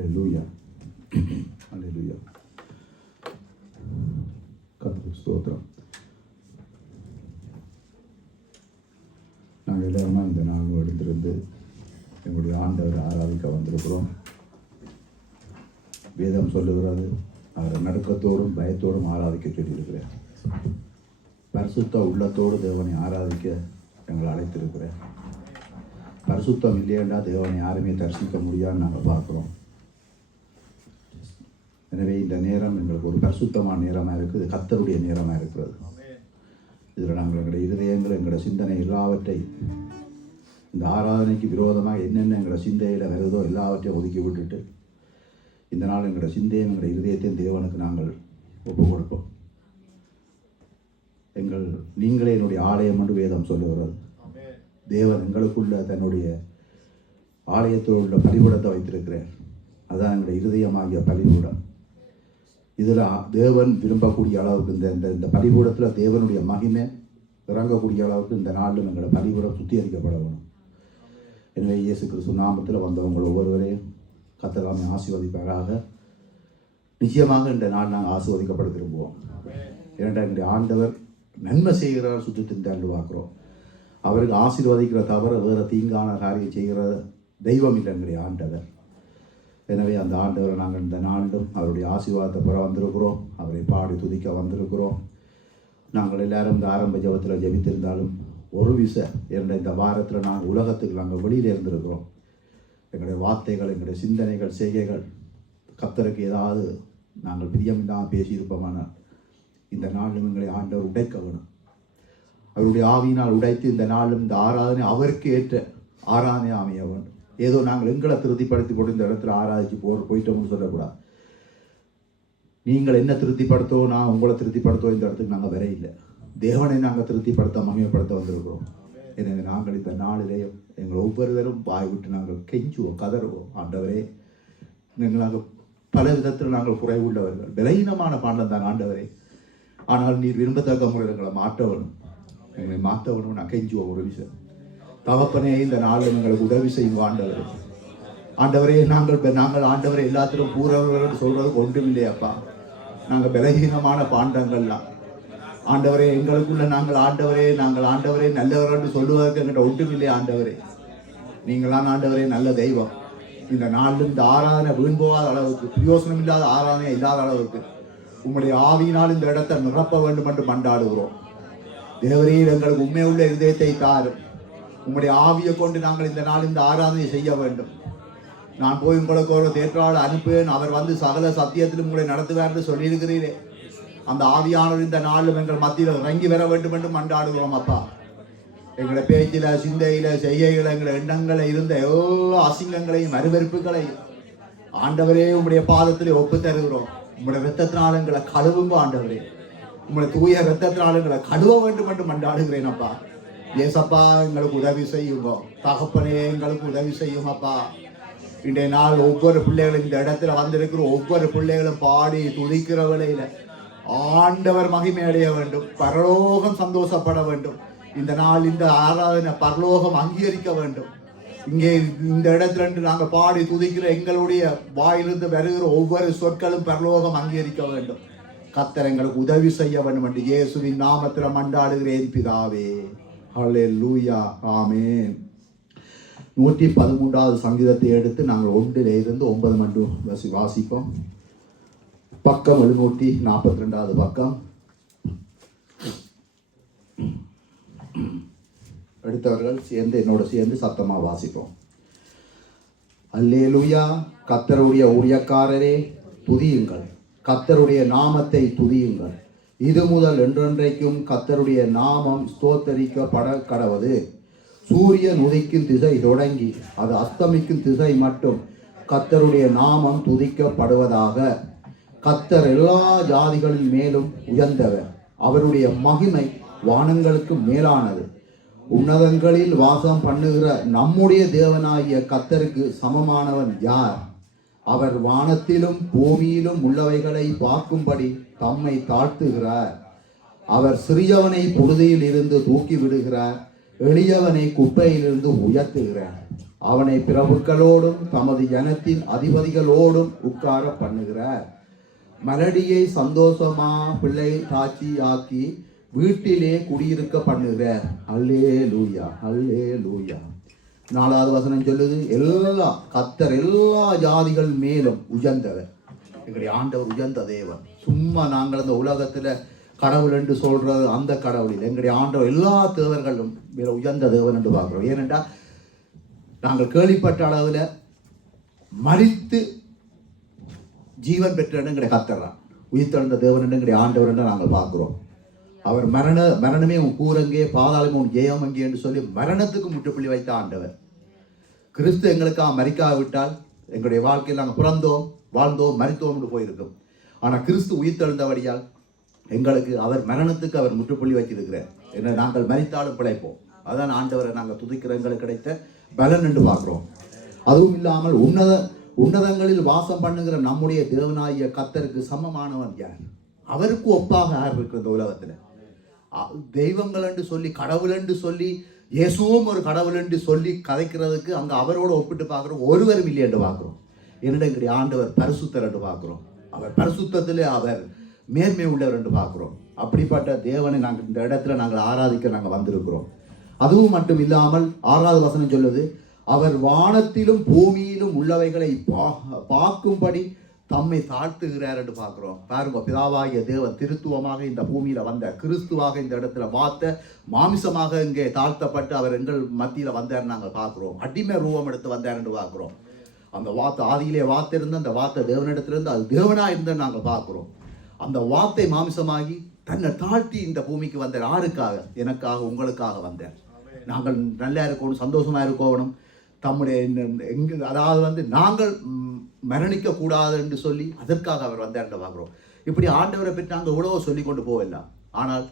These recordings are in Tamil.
அல்லேலூயா, அல்லேலூயா. கர்த்தருக்கு ஸ்தோத்திரம். நாங்கள் எல்லாருமா இந்த நாள் எடுத்திருந்து எங்களுடைய ஆண்டவரை ஆராதிக்க வந்திருக்கிறோம். வேதம் சொல்லுகிறது, அவரை நடுக்கத்தோடும் பயத்தோடும் ஆராதிக்க சொல்லியிருக்கிறேன். பரிசுத்த உள்ளத்தோடு தேவனை ஆராதிக்க எங்களை அழைத்திருக்கிறேன். பரிசுத்தம் இல்லையென்றா தேவனை யாருமே தரிசிக்க முடியாதுன்னு நாங்கள் பார்க்குறோம். எனவே இந்த நேரம் எங்களுக்கு ஒரு பரிசுத்தமான நேரமாக இருக்குது, கர்த்தருடைய நேரமாக இருக்கிறது. இதில் நாங்கள் எங்களுடைய இருதயங்கள், எங்களுடைய சிந்தனை எல்லாவற்றையும் இந்த ஆராதனைக்கு விரோதமாக என்னென்ன எங்களுடைய சிந்தையில் வருதோ எல்லாவற்றையும் ஒதுக்கி விட்டுட்டு இந்த நாள் எங்களுடைய சிந்தையும் எங்களுடைய இருதயத்தையும் தேவனுக்கு நாங்கள் ஒப்பு கொடுப்போம். நீங்களே என்னுடைய ஆலயம் என்று வேதம் சொல்லுகிறது. தேவன் எங்களுக்குள்ள தன்னுடைய ஆலயத்தில் உள்ள பலிபீடத்தை வைத்திருக்கிறார். அதுதான் எங்களுடைய இருதயமாகிய பலிபீடம். இதில் தேவன் விரும்பக்கூடிய அளவுக்கு இந்த பலிபீடத்தில் தேவனுடைய மகிமை இறங்கக்கூடிய அளவுக்கு இந்த நாளில் எங்களோட பலிபீடம் சுத்திகரிக்கப்பட வேணும். எனவே இயேசு கிறிஸ்து நாமத்தில் வந்தவங்க ஒவ்வொருவரையும் கர்த்தர் ஆசீர்வதிப்பாராக. நிச்சயமாக இந்த நாள் நாங்கள் ஆசீர்வதிக்கப்பட விரும்புவோம். ஏனென்றால் எங்களுடைய ஆண்டவர் நன்மை செய்கிறார், சுத்தத்தின் தாண்டு பார்க்குறோம். அவருக்கு ஆசீர்வதிக்கிற தவிர வேறு தீங்கான காரியம் செய்கிற தெய்வம் இல்லை எங்களுடைய ஆண்டவர். எனவே அந்த ஆண்டவரை நாங்கள் இந்த நாளும் அவருடைய ஆசீர்வாதத்தை பெற வந்திருக்கிறோம். அவரை பாடி துதிக்க வந்திருக்கிறோம். நாங்கள் எல்லாரும் இந்த ஆரம்ப ஜெபத்தில் ஜெபித்திருந்தாலும் ஒரு என்ற இந்த வாரத்தில் நாங்கள் உலகத்துக்கு நாங்கள் வெளியில் இருந்திருக்கிறோம். எங்களுடைய வார்த்தைகள், எங்களுடைய சிந்தனைகள், செய்கைகள் கர்த்தருக்கு ஏதாவது நாங்கள் பிரியமில்லாமல் பேசியிருப்போமானால் இந்த நாளும் எங்களை ஆண்டவர் உடைக்க வேணும். அவருடைய ஆவியினால் உடைத்து இந்த நாளும் இந்த ஆராதனை அவருக்கு ஏற்ற ஆராதனை அமைய வேண்டும். ஏதோ நாங்கள் எங்களை திருப்திப்படுத்தி போட்டு இந்த இடத்துல ஆராதிச்சு போயிட்டோம்னு சொல்லக்கூடாது. நீங்கள் என்ன திருப்திப்படுத்தோ, நான் உங்களை திருப்திப்படுத்தோ இந்த இடத்துக்கு நாங்கள் வர இல்லை. தேவனை நாங்கள் திருப்திப்படுத்த, மகிமைப்படுத்த வந்திருக்கிறோம். எனவே நாங்கள் இந்த நாளிலேயும் எங்கள் ஒவ்வொருவரும் வாய் விட்டு நாங்கள் கெஞ்சுவோம், கதறுவோம். ஆண்டவரே, நாங்கள் பல விதத்தில் நாங்கள் குறைவுள்ளவர்கள், பலகீனமான பாண்டம் தான் ஆண்டவரே. ஆனால் நீர் விரும்பத்தக்க முறையில் எங்களை மாற்றவனும், எங்களை மாற்றவனும் நான் கெஞ்சுவோம். ஒரு விஷயம் தகப்பனே, இந்த நாளில் எங்களுக்கு உதவி செய்யும் ஆண்டவரே. ஆண்டவரே, நாங்கள் ஆண்டவரை எல்லாத்திலும் பூரவர்கள் சொல்றதுக்கு ஒன்றும் இல்லையாப்பா. நாங்கள் பலகீனமான பாண்டங்கள்லாம் ஆண்டவரே. எங்களுக்குள்ள நாங்கள் ஆண்டவரே நல்லவர்கள் சொல்லுவதற்கு எங்கிட்ட ஒன்றும் இல்லையா ஆண்டவரே. நீங்களாம் ஆண்டவரே நல்ல தெய்வம். இந்த நாளில் இந்த ஆராதனை வீண் போகாத அளவுக்கு, பிரயோசனம் இல்லாத ஆராதனை இல்லாத அளவுக்கு உங்களுடைய ஆவியினால் இந்த இடத்தை நிரப்ப வேண்டும் என்று மன்றாடுகிறோம். தேவரீர் எங்களுக்கு உண்மையுள்ள இதயத்தை தாரும். உங்களுடைய ஆவியை கொண்டு நாங்கள் இந்த நாள் இந்த ஆராதனை செய்ய வேண்டும். நான் போய் உங்களுக்கு ஒரு தேற்றாளர் அனுப்புவேன், அவர் வந்து சகல சத்தியத்திலும் உங்களை நடத்துவார் என்று சொல்லியிருக்கிறீரே. அந்த ஆவியானவர் இந்த நாளும் எங்கள் மத்தியில் இறங்கி வர வேண்டும் என்று மன்றாடுகிறோம் அப்பா. எங்களை பேச்சில, சிந்தையில, செய்கைகளை, எங்களை எண்ணங்களை இருந்த எல்லா அசிங்கங்களையும் அருவருப்புகளையும் ஆண்டவரே உங்களுடைய பாதத்திலே ஒப்பு தருகிறோம். உங்களுடைய ரத்தத்தினால் எங்களை கழுவுங்க ஆண்டவரே. உங்களுடைய தூய ரத்தத்தினால் எங்களை கழுவ வேண்டும் என்று மன்றாடுகிறேன் அப்பா. ஏசப்பா, எங்களுக்கு உதவி செய்யுங்க. தகப்பனே, எங்களுக்கு உதவி செய்யும் அப்பா. இன்றைய நாள் ஒவ்வொரு பிள்ளைகளும் இந்த இடத்துல வந்திருக்கிற ஒவ்வொரு பிள்ளைகளும் பாடி துதிக்கிற வேளையில ஆண்டவர் மகிமை அடைய வேண்டும், பரலோகம் சந்தோஷப்பட வேண்டும். இந்த நாள் இந்த ஆராதனை பரலோகம் அங்கீகரிக்க வேண்டும். இங்கே இந்த இடத்துல நாங்கள் பாடி துதிக்கிற எங்களுடைய வாயிலிருந்து வருகிற ஒவ்வொரு சொற்களும் பரலோகம் அங்கீகரிக்க வேண்டும். கர்த்தர் எங்களுக்கு உதவி செய்ய வேண்டும் என்று இயேசுவின் நாமத்தில் மன்றாடுகிறேன் பிதாவே. ஹல்லேலூயா, ஆமென். 113வது சங்கீதத்தை எடுத்து நாங்கள் 1 to 9 மட்டும் வாசிப்போம். பக்கம் 742வது பக்கம். எடுத்தவர்கள் என்னோட சேர்ந்து சத்தமா வாசிப்போம். அல்லேலூயா. கர்த்தருடைய ஊழியக்காரரே துதியுங்கள், கர்த்தருடைய நாமத்தை துதியுங்கள். இது முதல் என்றென்றைக்கும் கர்த்தருடைய நாமம் ஸ்தோத்தரிக்கப்பட கடவது. சூரியன் உதிக்கும் திசை தொடங்கி அது அஸ்தமிக்கும் திசை மட்டும் கர்த்தருடைய நாமம் துதிக்கப்படுவதாக. கர்த்தர் எல்லா ஜாதிகளின் மேலும் உயர்ந்தவர், அவருடைய மகிமை வானங்களுக்கு மேலானது. உன்னதங்களில் வாசம் பண்ணுகிற நம்முடைய தேவனாகிய கர்த்தருக்கு சமமானவன் யார்? அவர் வானத்திலும் பூமியிலும் உள்ளவைகளை பார்க்கும்படி தம்மை தாழ்த்துகிறார். அவர் சிறியவனை புழுதியில் இருந்து தூக்கி விடுகிறார், எளியவனை குப்பையிலிருந்து உயர்த்துகிறார். அவனை பிரபுக்களோடும் தமது ஜனத்தின் அதிபதிகளோடும் உட்கார பண்ணுகிறார். மலடியை சந்தோஷமா பிள்ளை தாட்சி ஆக்கி வீட்டிலே குடியிருக்க பண்ணுகிறார். அல்லேலூயா, அல்லேலூயா. 4வது வசனம் சொல்லுது, கர்த்தர் எல்லா ஜாதிகள் மேலும் உயர்ந்தவர். எங்களுடைய ஆண்டவர் உயர்ந்த தேவன். சும்மா நாங்கள் அந்த உலகத்துல கடவுள் என்று சொல்றது அந்த கடவுளில் எங்களுடைய ஆண்டவர் எல்லா தேவர்களும் மேல உயர்ந்த தேவன் என்று பார்க்கிறோம். ஏனென்றால் நாங்கள் கேள்விப்பட்ட அளவில் மரித்து ஜீவன் பெற்ற எங்களுடைய கர்த்தர் தான் உயிர்த்தெழுந்த தேவன் என்று எங்களுடைய ஆண்டவர் என்று நாங்கள் பார்க்கிறோம். அவர் மரணமே உன் கூரங்கே, பாதாளமே உன் ஜெயம் அங்கே என்று சொல்லி மரணத்துக்கு முற்றுப்புள்ளி வைத்த ஆண்டவர். கிறிஸ்து எங்களுக்காக மரிக்காவிட்டால் எங்களுடைய வாழ்க்கையில் நாங்கள் பிறந்தோம், வாழ்ந்தோம், மரித்தோம் என்று போயிருக்கும். ஆனால் கிறிஸ்து உயிர்த்தெழுந்தபடியால் எங்களுக்கு அவர் மரணத்துக்கு அவர் முற்றுப்புள்ளி வைத்திருக்கிறார். என்ன, நாங்கள் மரித்தாலும் பிழைப்போம். அதான் ஆண்டவரை நாங்கள் துதிக்கிற எங்களுக்கு கிடைத்த பலன் என்று பார்க்கிறோம். அதுவும் இல்லாமல் உன்னதங்களில் வாசம் பண்ணுகிற நம்முடைய தேவனாகிய கர்த்தருக்கு சமமானவன் யார்? அவருக்கு ஒப்பாக யார் இருக்கிற இந்த உலகத்தில்? தெய்வங்கள் என்று சொல்லி, கடவுள் என்று சொல்லி, இயேசுவும் ஒரு கடவுள் என்று சொல்லி கதைக்கிறதுக்கு அங்கே அவரோடு ஒப்பிட்டு பார்க்குறோம் ஒருவரும் இல்லை என்று பார்க்குறோம். என்னிடம் எங்களுடைய ஆண்டவர் பரிசுத்தர் என்று பார்க்குறோம். அவர் பரிசுத்தத்திலே அவர் மேன்மை உள்ளவர் என்று பார்க்குறோம். அப்படிப்பட்ட தேவனை நாங்கள் இந்த இடத்துல நாங்கள் ஆராதிக்க நாங்கள் வந்திருக்கிறோம். அதுவும் மட்டும் இல்லாமல் 6வது வசனம் சொல்லுது, அவர் வானத்திலும் பூமியிலும் உள்ளவைகளை பார்க்கும்படி தம்மை தாழ்த்துகிறார் என்று பார்க்கிறோம். பாருங்க, பிதாவாகிய தேவன் திருத்துவமாக இந்த பூமியில வந்த கிறிஸ்துவாக இந்த இடத்துல வார்த்த மாமிசமாக இங்கே தாழ்த்தப்பட்டு அவர் எங்கள் மத்தியில வந்தார் நாங்கள் பார்க்கிறோம். அடிமை ரூபம் எடுத்து வந்தார் என்று பார்க்கிறோம். அந்த வார்த்தை ஆதியிலே வார்த்தை இருந்து அந்த வார்த்தை தேவனிடத்திலிருந்து அது தேவனா இருந்து நாங்கள் பார்க்கிறோம். அந்த வார்த்தை மாமிசமாகி தன்னை தாழ்த்தி இந்த பூமிக்கு வந்தார். யாருக்காக? எனக்காக, உங்களுக்காக வந்தார். நாங்கள் நல்லா இருக்கணும், சந்தோஷமா இருக்கணும், தம்முடைய அதாவது நாங்கள் மரணிக்க கூடாது என்று சொல்லி அதற்காக அவர் வந்தார் என்று பார்க்கிறோம். இப்படி ஆண்டவரை பற்றி நாங்கள் இவ்வளவோ சொல்லி கொண்டு போகலாம். ஆனால்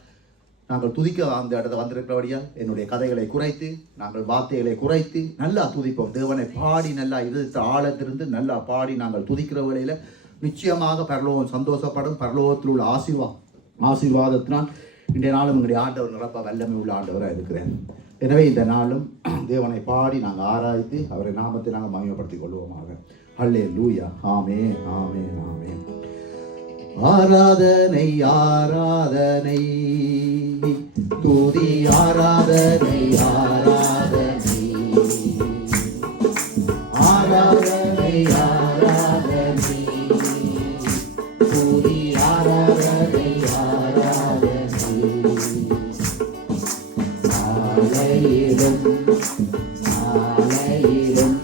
நாங்கள் துதிக்க அந்த இடத்த வந்திருக்கிறபடியால் என்னுடைய கதைகளை குறைத்து, நாங்கள் வார்த்தைகளை குறைத்து நல்லா துதிப்போம். தேவனை பாடி நல்லா இருத்த ஆழத்திலிருந்து நல்லா பாடி நாங்கள் துதிக்கிற வேளையில நிச்சயமாக பரலோகம் சந்தோஷப்படும். பரலோகத்தில் உள்ள ஆசீர்வாதத்தினால் இன்றைய நாளும் எங்களுடைய ஆண்டவர் நிரப்ப வல்லமை உள்ள ஆண்டவராக இருக்கிறேன். எனவே இந்த நாளும் தேவனை பாடி நாங்கள் ஆராய்த்து அவரை நாமத்தை நாங்கள் மகிமைப்படுத்திக் கொள்வோமாக. அல்லேலூயா. ஆமென், ஆமென், ஆமென். ஆராதனை, ஆராதனை, துதி ஆராதனை, ஆராதனை, ஆராதனை, ஆராதனை, துதி ஆராதனை, ஆராதனை, ஆலயிலும் ஆலயிலும்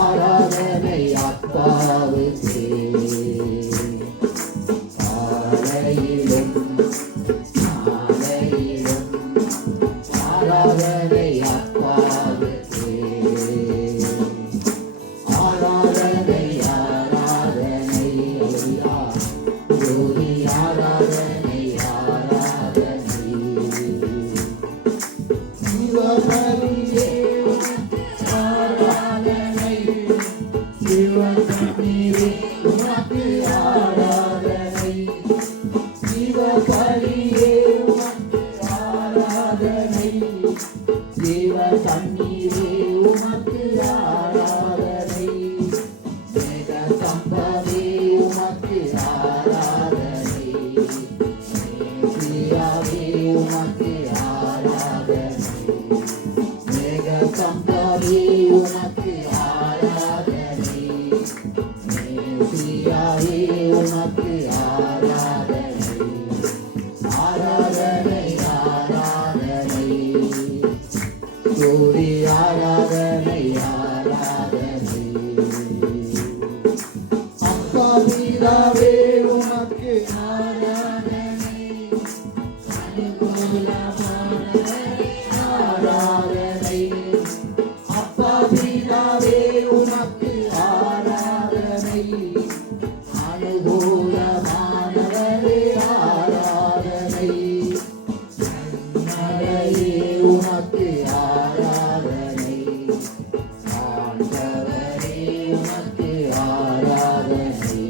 ஆராதனை அப்பாவுக்கே, ஆலயிலும் ஆலயிலும் ஆராதனை அப்பாவுக்கே, ஆராதனை ஆராதனை ஜோதி ஆராதனை ஆராதனை சிவபலியே ஆராதனை சிவகண்ணீரே உமக்கு ஆராதனை சிவபலியே உமக்கு ஆராதனை சிவகண்ணீரே உமக்கு ஆராதனை மேக சம்பவே உமக்கு ஆராதனை மேசியாவே உமக்கு ஆராதனை மேக சம்பவே உமக்கு ஆராதனை மேசியாவே உமக்கு ஆராதனை ஆராதனை ஆராதனை ஜோதி ஆராதனை ஆராதனை அப்பா பிதாவே உமக்கு ஆராதனை ஆராதனை அப்பா பிதாவே உமக்கு ஆராதனை அனுகூலமானவரே ஆராதனை நன்மையே உமக்கு ஆராதனை ஆண்டவரே உமக்கு ஆராதனை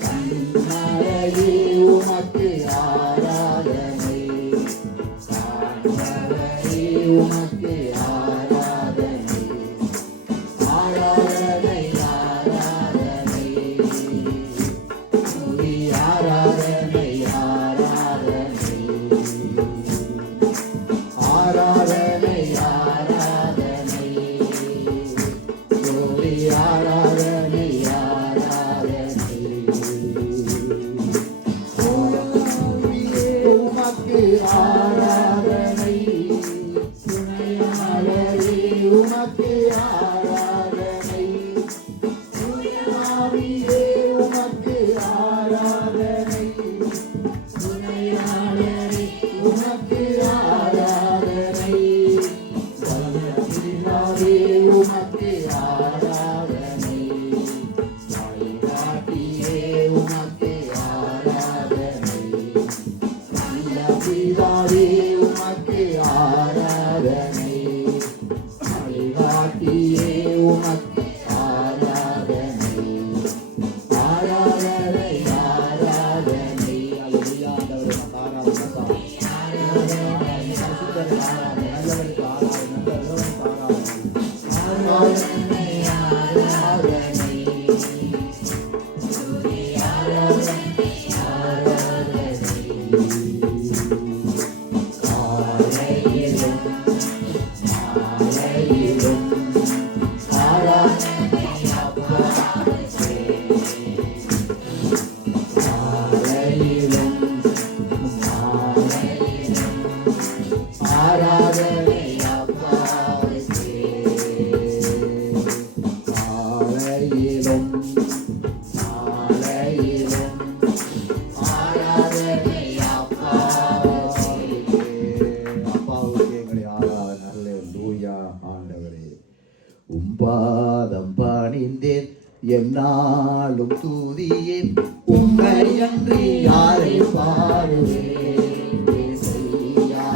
கண்மலையே உமக்கு ஆராதனை ஆண்டவரே உமக்கு ஆராதனை ஆராதனை ஆராதனை உமக்கு ஆராதனை துணையாளரே உமக்கு ஆராதனை துணையாவியே உமக்கு ஆராதனை துணையாளரே உமக்கு ஆராதனை வல்லபிதாவே உமக்கு ஆராதனை வழிகாட்டியே உமக்கு ஆராதனை வல்லபிதாவே உமக்கு ஆராதனை வழிகாட்டியே உமக்கு ஆராதனை ஆராதனை ஆராதனை அல்லேலூயா ஆண்டவரே ஆராதனை ஆராதனை பரிசுத்தரே ஆராதனை நல்லவருக்கு ஆராதனை நல்லவருக்கு ஆராதனை ஆராதனை துதி ஆராதனை ஆராதனை காலையிலும் மாலையிலும் ஆராதனை அப்பாவுக்கே காலையிலும் மாலையிலும் ஆராதனை அப்பாவுக்கே காலையிலும் மாலையிலும் ஆராதனை அப்பாவுக்கே அப்பாவுக்கே எங்களை ஆராதனை அல்லேலூயா ஆண்டவரே உம்பாதம் பணிந்தேன் என்னாலும் தூதியேன் உம்மை அன்றி யாரை பாடுவேன் இயேசையா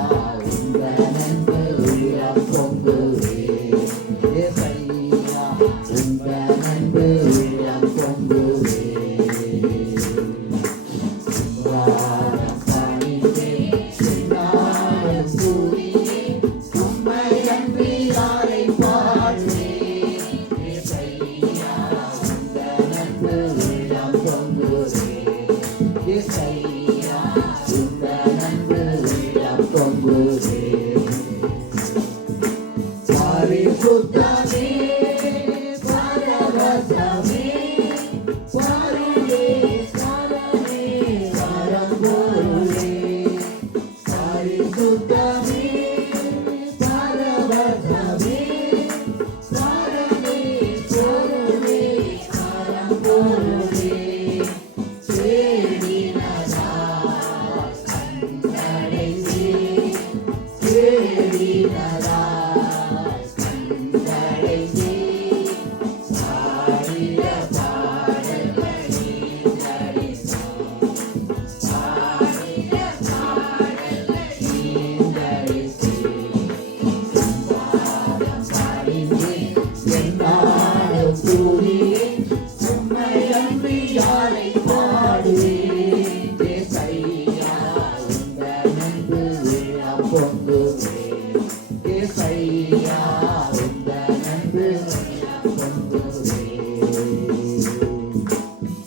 உங்க நன்பு உள்ளம் பொங்குவேன் இயேசையா உங்க நன்பு உள்ளம் பொங்குவேன் உம்பாதம் பணிந்தேன் என்னாலும் தூதியேன் உம்மை அன்றி யாரை பாடுவேன் இயேசையா உங்க நன்பு உள்ளம் பொங்குவேன் இயேசையா உங்க நன்பு உள்ளம் பொங்குவேன் பரிசுத்தமே பரவசமே பரியே சரணே பரம்பொருளே பரிசுத்தமே பரவசமே சரணே பொருளே பரம்பொருளே தேடினதா கண்டடைந்தே தேடினதா கண்டடைந்தே பாடிய பாடல்களை தரித்தார் பாடிய பாடல்களை தரித்தேன் பாதம் பாடினேன் என்னாலும் கூறியேன் உம்மை அன்றி யாரை பாடுவேன் இயேசையா உங்க நன்பு உள்ளம் பொங்குவேன் இயேசையா உங்க நன்பு உள்ளம் பொங்குவேன்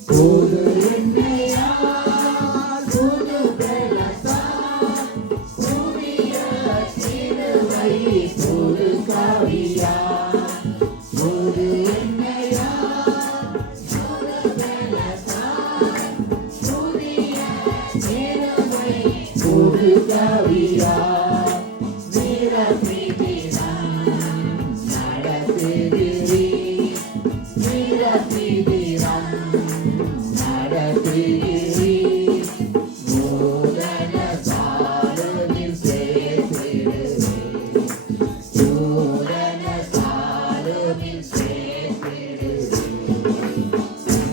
புது எண்ணெயால் புது பெலத்தால் புதிய சிலுவை புது கவியா புது எண்ணெயால் புது பெலத்தால் புதிய சிலுவை புது கவியா வீரபிதிரம் நடத்துகிறீர் வீரபிதிரம் நடத்துகிறீர் நூதன சாலுவில் சேர்த்திடுவேன் நூதன சாலுவில் சேர்த்திடுவேன்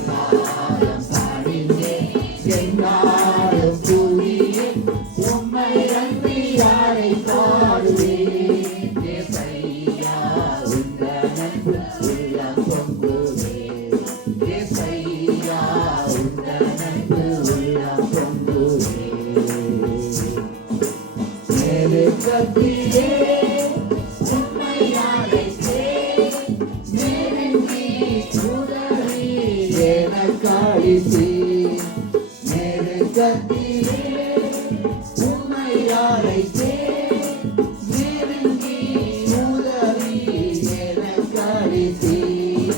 பாதம் பாடினேன் என்னாலும் கூறியேன் உம்மை அன்றி யாரை பாடுவேன் இயேசையா உங்க நன்பு உள்ளம் பொங்குவேன் இயேசையா உங்க நன்பு உள்ளம் பொங்குவேன் நெருக்கத்திலே உம்மை அழைத்தேன் நெருங்கி உதவி எனக்களித்தேன் நெருக்கத்திலே உம்மை அழைத்தேன் நெருங்கி உதவி எனக்களித்தேன்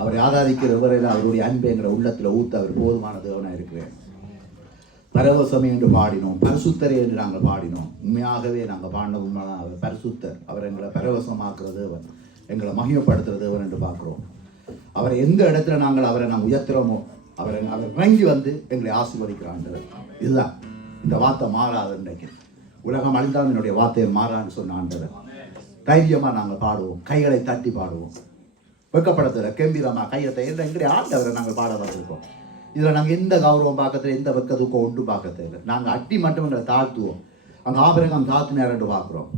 அவரை ஆராதிக்கிற வரையில் அவருடைய அன்பை என்கிற உள்ளத்தில் ஊத்த அவர் போதுமான தேவனாக இருக்கிறேன். பரவசமே என்று பாடினோம், பரிசுத்தரே என்று நாங்கள் பாடினோம். உண்மையாகவே நாங்கள் பாடின உண்மைதான். அவர் பரிசுத்தர், அவர் எங்களை பரவசமாக்குற தேவன், எங்களை மகிமைப்படுத்துகிற தேவன் என்று பார்க்குறோம். அவரை எந்த இடத்துல அவரை நாங்கள் உயர்த்துறோமோ அவர் இறங்கி வந்து எங்களை ஆசீர்வதிக்கிறான். இதுதான் இந்த வார்த்தை மாறாது. இன்றைக்கு உலகம் அழிந்தாலும் என்னுடைய வார்த்தையை மாறான்னு சொன்ன ஆண்டவர். தைரியமாக நாங்கள் பாடுவோம், கைகளை தட்டி பாடுவோம், வெக்கப்படுத்துகிற கம்பீரமாக கையத்தை எங்களுடைய ஆண்டவரை நாங்கள் பாட வந்திருக்கோம். இதில் நாங்கள் எந்த கௌரவம் பார்க்கறது, எந்த வெக்கத்துக்கும் ஒன்று பார்க்கறது இல்லை. நாங்கள் அட்டி மட்டும் எங்களை தாழ்த்துவோம். அங்கே ஆபரகம் தாழ்த்தினார்ன்னு பார்க்குறோம்.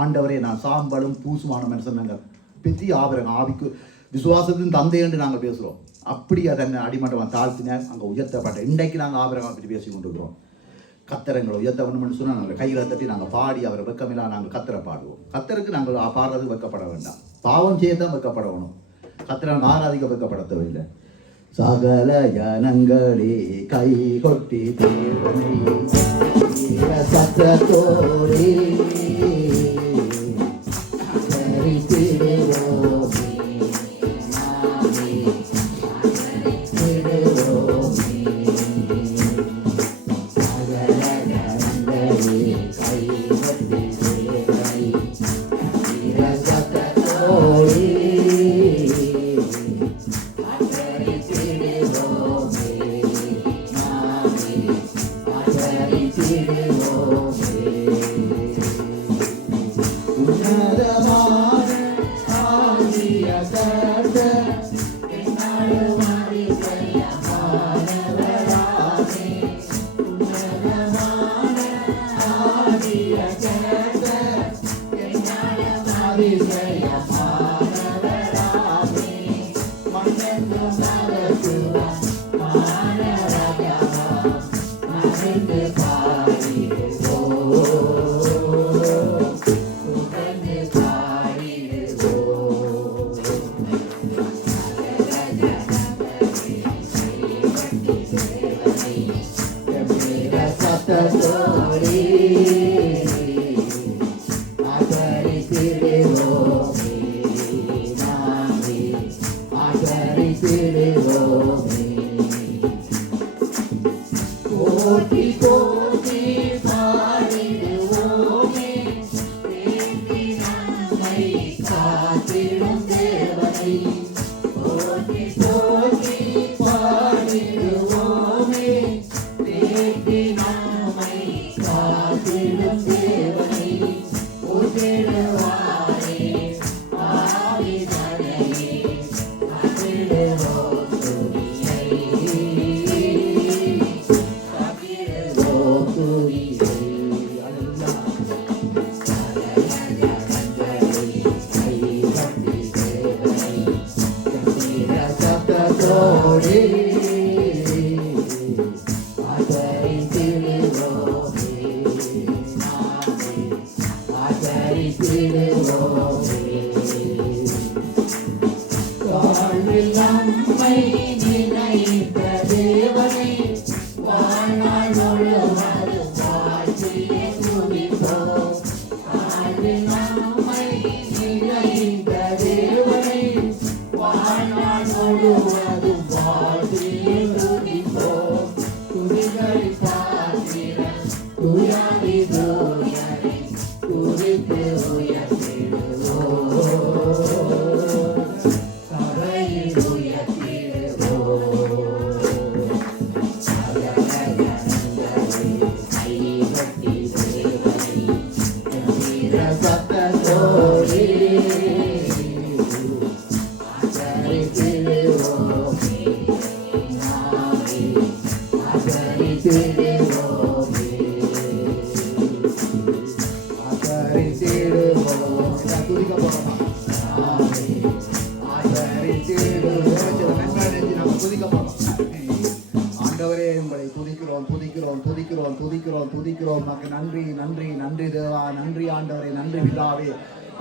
ஆண்டவரே நான் சாம்பலும் பூசுமான மனுஷன் நாங்கள் பித்தி ஆபரகம் ஆவிக்கு விசுவாசத்தின் தந்தை என்று நாங்கள் பேசுகிறோம். அப்படி அதனை அடிமட்டமாக தாழ்த்தினார், அங்கே உயர்த்தப்பட்ட இன்றைக்கு நாங்கள் ஆபரகம் பற்றி பேசி கொண்டு இருக்கிறோம். கத்தரங்களை உயர்த்த வேணும்னு சொன்னால் நாங்கள் கையில் தட்டி நாங்கள் பாடி அவரை வெக்கமில்லா நாங்கள் கத்தரை பாடுவோம். கத்தருக்கு நாங்கள் பாடுறது வெக்கப்பட வேண்டாம், பாவம் செய்ய தான் வெக்கப்பட வேணும். கத்தரை ஆராதிக்க வெக்கப்பட தேவையில்லை. சகல ஜனங்களே கை கொட்டி தேவனை சத்தத்தோடே ஆண்டவரே உங்களை துதிக்கிறோம் துதிக்கிறோம் துதிக்கிறோம் துதிக்கிறோம் துதிக்கிறோம். நன்றி நன்றி நன்றி தேவா, நன்றி ஆண்டவரே, நன்றி பிதாவே.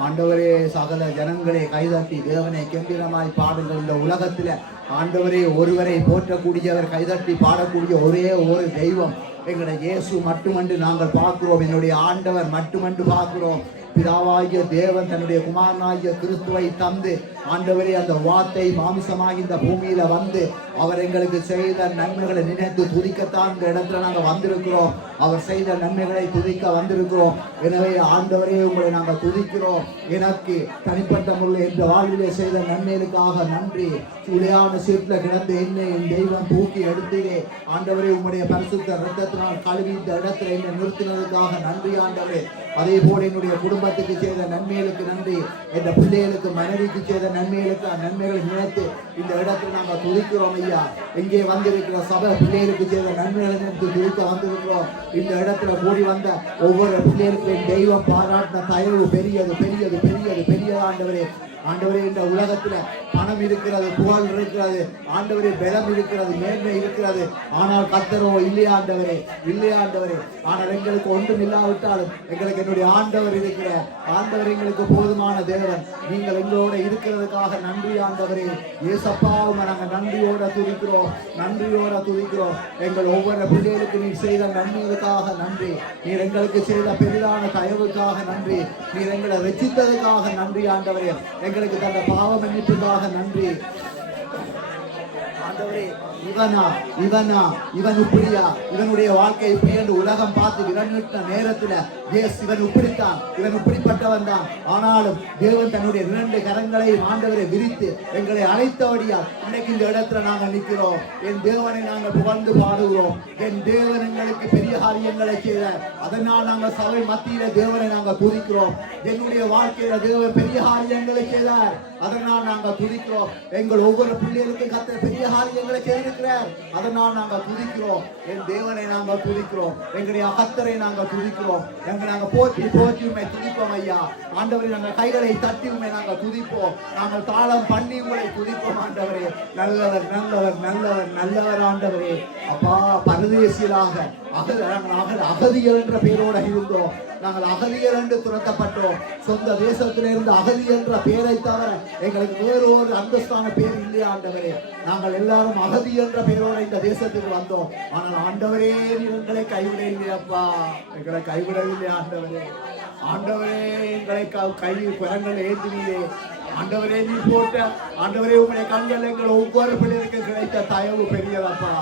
ஆண்டவரே, சகல ஜனங்களே கைதட்டி தேவனை கெம்பீரமாய் பாடுங்கள். இந்த உலகத்தில் ஆண்டவரே ஒருவரை போற்றக்கூடியவர், கைதட்டி பாடக்கூடிய ஒரே ஒரு தெய்வம் எங்களுடைய இயேசு மட்டுமன்று நாங்கள் பார்க்கிறோம். என்னுடைய ஆண்டவர் மட்டுமன்று பார்க்கிறோம். பிதாவாகிய தேவன் தன்னுடைய குமாரனாகிய கிறிஸ்துவை தந்து ஆண்டவரே அந்த வார்த்தை மாமிசமாகி இந்த பூமியில வந்து அவர் எங்களுக்கு செய்த நன்மைகளை நினைத்து துதிக்கத்தான் இந்த இடத்துல நாங்கள் வந்திருக்கிறோம். அவர் செய்த நன்மைகளை துதிக்க வந்திருக்கிறோம். எனவே ஆண்டவரே உங்களை நாங்கள் துதிக்கிறோம். எனக்கு தனிப்பட்ட முறையில் என்ற வாழ்விலே செய்த நன்மைகளுக்காக நன்றி. உடையான சீட்டில் கிடந்த என்னை என் தெய்வம் தூக்கி எடுத்தீரே ஆண்டவரே. உங்களுடைய பரிசுத்த இரத்தத்தினால் கழுவி இந்த இடத்துல என்னை நிறுத்தினதுக்காக நன்றி ஆண்டவரே. அதே போல என்னுடைய குடும்பத்துக்கு செய்த நன்மைகளுக்கு நன்றி. என்ற பிள்ளைகளுக்கு மனைவிக்கு செய்த நன்மைகளுக்கு நன்மைகளை நினைத்து இந்த இடத்துல நாங்கள் துதிக்கிறோம் ஐயா. இங்கே வந்திருக்கிற சபை பிள்ளைகளுக்கு செய்த நன்மைகளை நினைத்து துதிக்க வந்திருக்கிறோம். இந்த இடத்துல கூடி வந்த ஒவ்வொரு பிள்ளைகளுக்கும் தெய்வம் பாராட்டின தயவு பெரியது பெரியது பெரியது பெரியது ஆண்டவரே. ஆண்டவரே, இந்த உலகத்துல பணம் இருக்கிறது, புகழ் இருக்கிறது ஆண்டவரே, பலம் இருக்கிறது, மேன்மை இருக்கிறது. ஆனால் கர்த்தரோ இல்லையா ஆண்டவரே, இல்லையா ஆண்டவரே. ஆனால் எங்களுக்கு ஒன்றும் இல்லாவிட்டாலும் எங்களுக்கு என்னுடைய ஆண்டவர் இருக்கிற ஆண்டவர் எங்களுக்கு போதுமான தேவன். நீங்கள் எங்களோட இருக்கிறதுக்காக நன்றி ஆண்டவரே. ஏசப்பாவும் நாங்கள் நன்றியோட துதிக்கிறோம், நன்றியோட துதிக்கிறோம். எங்கள் ஒவ்வொரு பிள்ளைகளுக்கு நீர் செய்த நன்மைகளுக்காக நன்றி. நீர் எங்களுக்கு செய்த பெரிதான தயவுக்காக நன்றி. நீர் எங்களை ரட்சித்ததுக்காக நன்றி ஆண்டவரே. எங்களுக்கு தந்த பாவ மன்னிப்புக்காக நன்றி ஆண்டவரே. இவன் இப்படியா, இவனுடைய வாழ்க்கை இப்படி என்று உலகம் பார்த்து விரண்விட்ட நேரத்தில் இவன் இப்படித்தான், இவன் இப்படிப்பட்டவன் தான். ஆனாலும் தேவன் தன்னுடைய 2 கரங்களை ஆண்டவரை விரித்து எங்களை அழைத்தபடியால் இன்னைக்கு இந்த இடத்துல நாங்கள் நிற்கிறோம். என் தேவனை நாங்கள் புகழ்ந்து பாடுகிறோம். என் தேவன் எங்களுக்கு பெரிய காரியங்களை செய்தார். அதனால் நாங்கள் சபை மத்தியில தேவனை நாங்கள் துதிக்கிறோம். என்னுடைய வாழ்க்கையில தேவன் பெரிய காரியங்களை செய்தார். அதனால் நாங்கள் துதிக்கிறோம். எங்கள் ஒவ்வொரு பிள்ளைகளுக்கும் கர்த்தர் பெரிய காரியங்களை செய்திருக்கிறார். அதனால் நாங்கள் துதிக்கிறோம். என் தேவனை நாங்கள் துதிக்கிறோம். எங்களுடைய கர்த்தரை நாங்கள் துதிக்கிறோம். நாங்கள் போற்றி போற்றி உண்மை துதிப்போம் ஐயா. ஆண்டவரை நாங்கள் கைகளை தட்டி உண்மை நாங்கள் துதிப்போம். நாங்கள் தாளம் பண்ணி உங்களை துதிப்போம் ஆண்டவரே. நல்லவர் நல்லவர் நல்லவர் நல்லவர் ஆண்டவரே. அப்பா, பரதேசியராக அகதிகள் என்ற பெயரோட இருந்தோம். நாங்கள் அகதிகள் என்று துரத்தப்பட்டோம். சொந்த தேசத்திலிருந்து அகதி என்ற பெயரை தவிர எங்களுக்கு வேறு ஒரு அந்தஸ்தான பேர் இல்லையா ஆண்டவரே. நாங்கள் எல்லாரும் அகதி என்ற பெயரோடு இந்த தேசத்துக்கு வந்தோம். ஆனால் ஆண்டவரே, எங்களை கைவிட இல்லையாப்பா, எங்களை கைவிடவில்லை ஆண்டவரே. ஆண்டவரே, எங்களை கை குரங்கள் ஏற்றினீரே ஆண்டவரே. நீ போட்ட ஆண்டவரே, உங்களுடைய கண்கள் எங்கள் ஒவ்வொரு பிள்ளைகளுக்கு கிடைத்த தயவு பெரியதப்பா,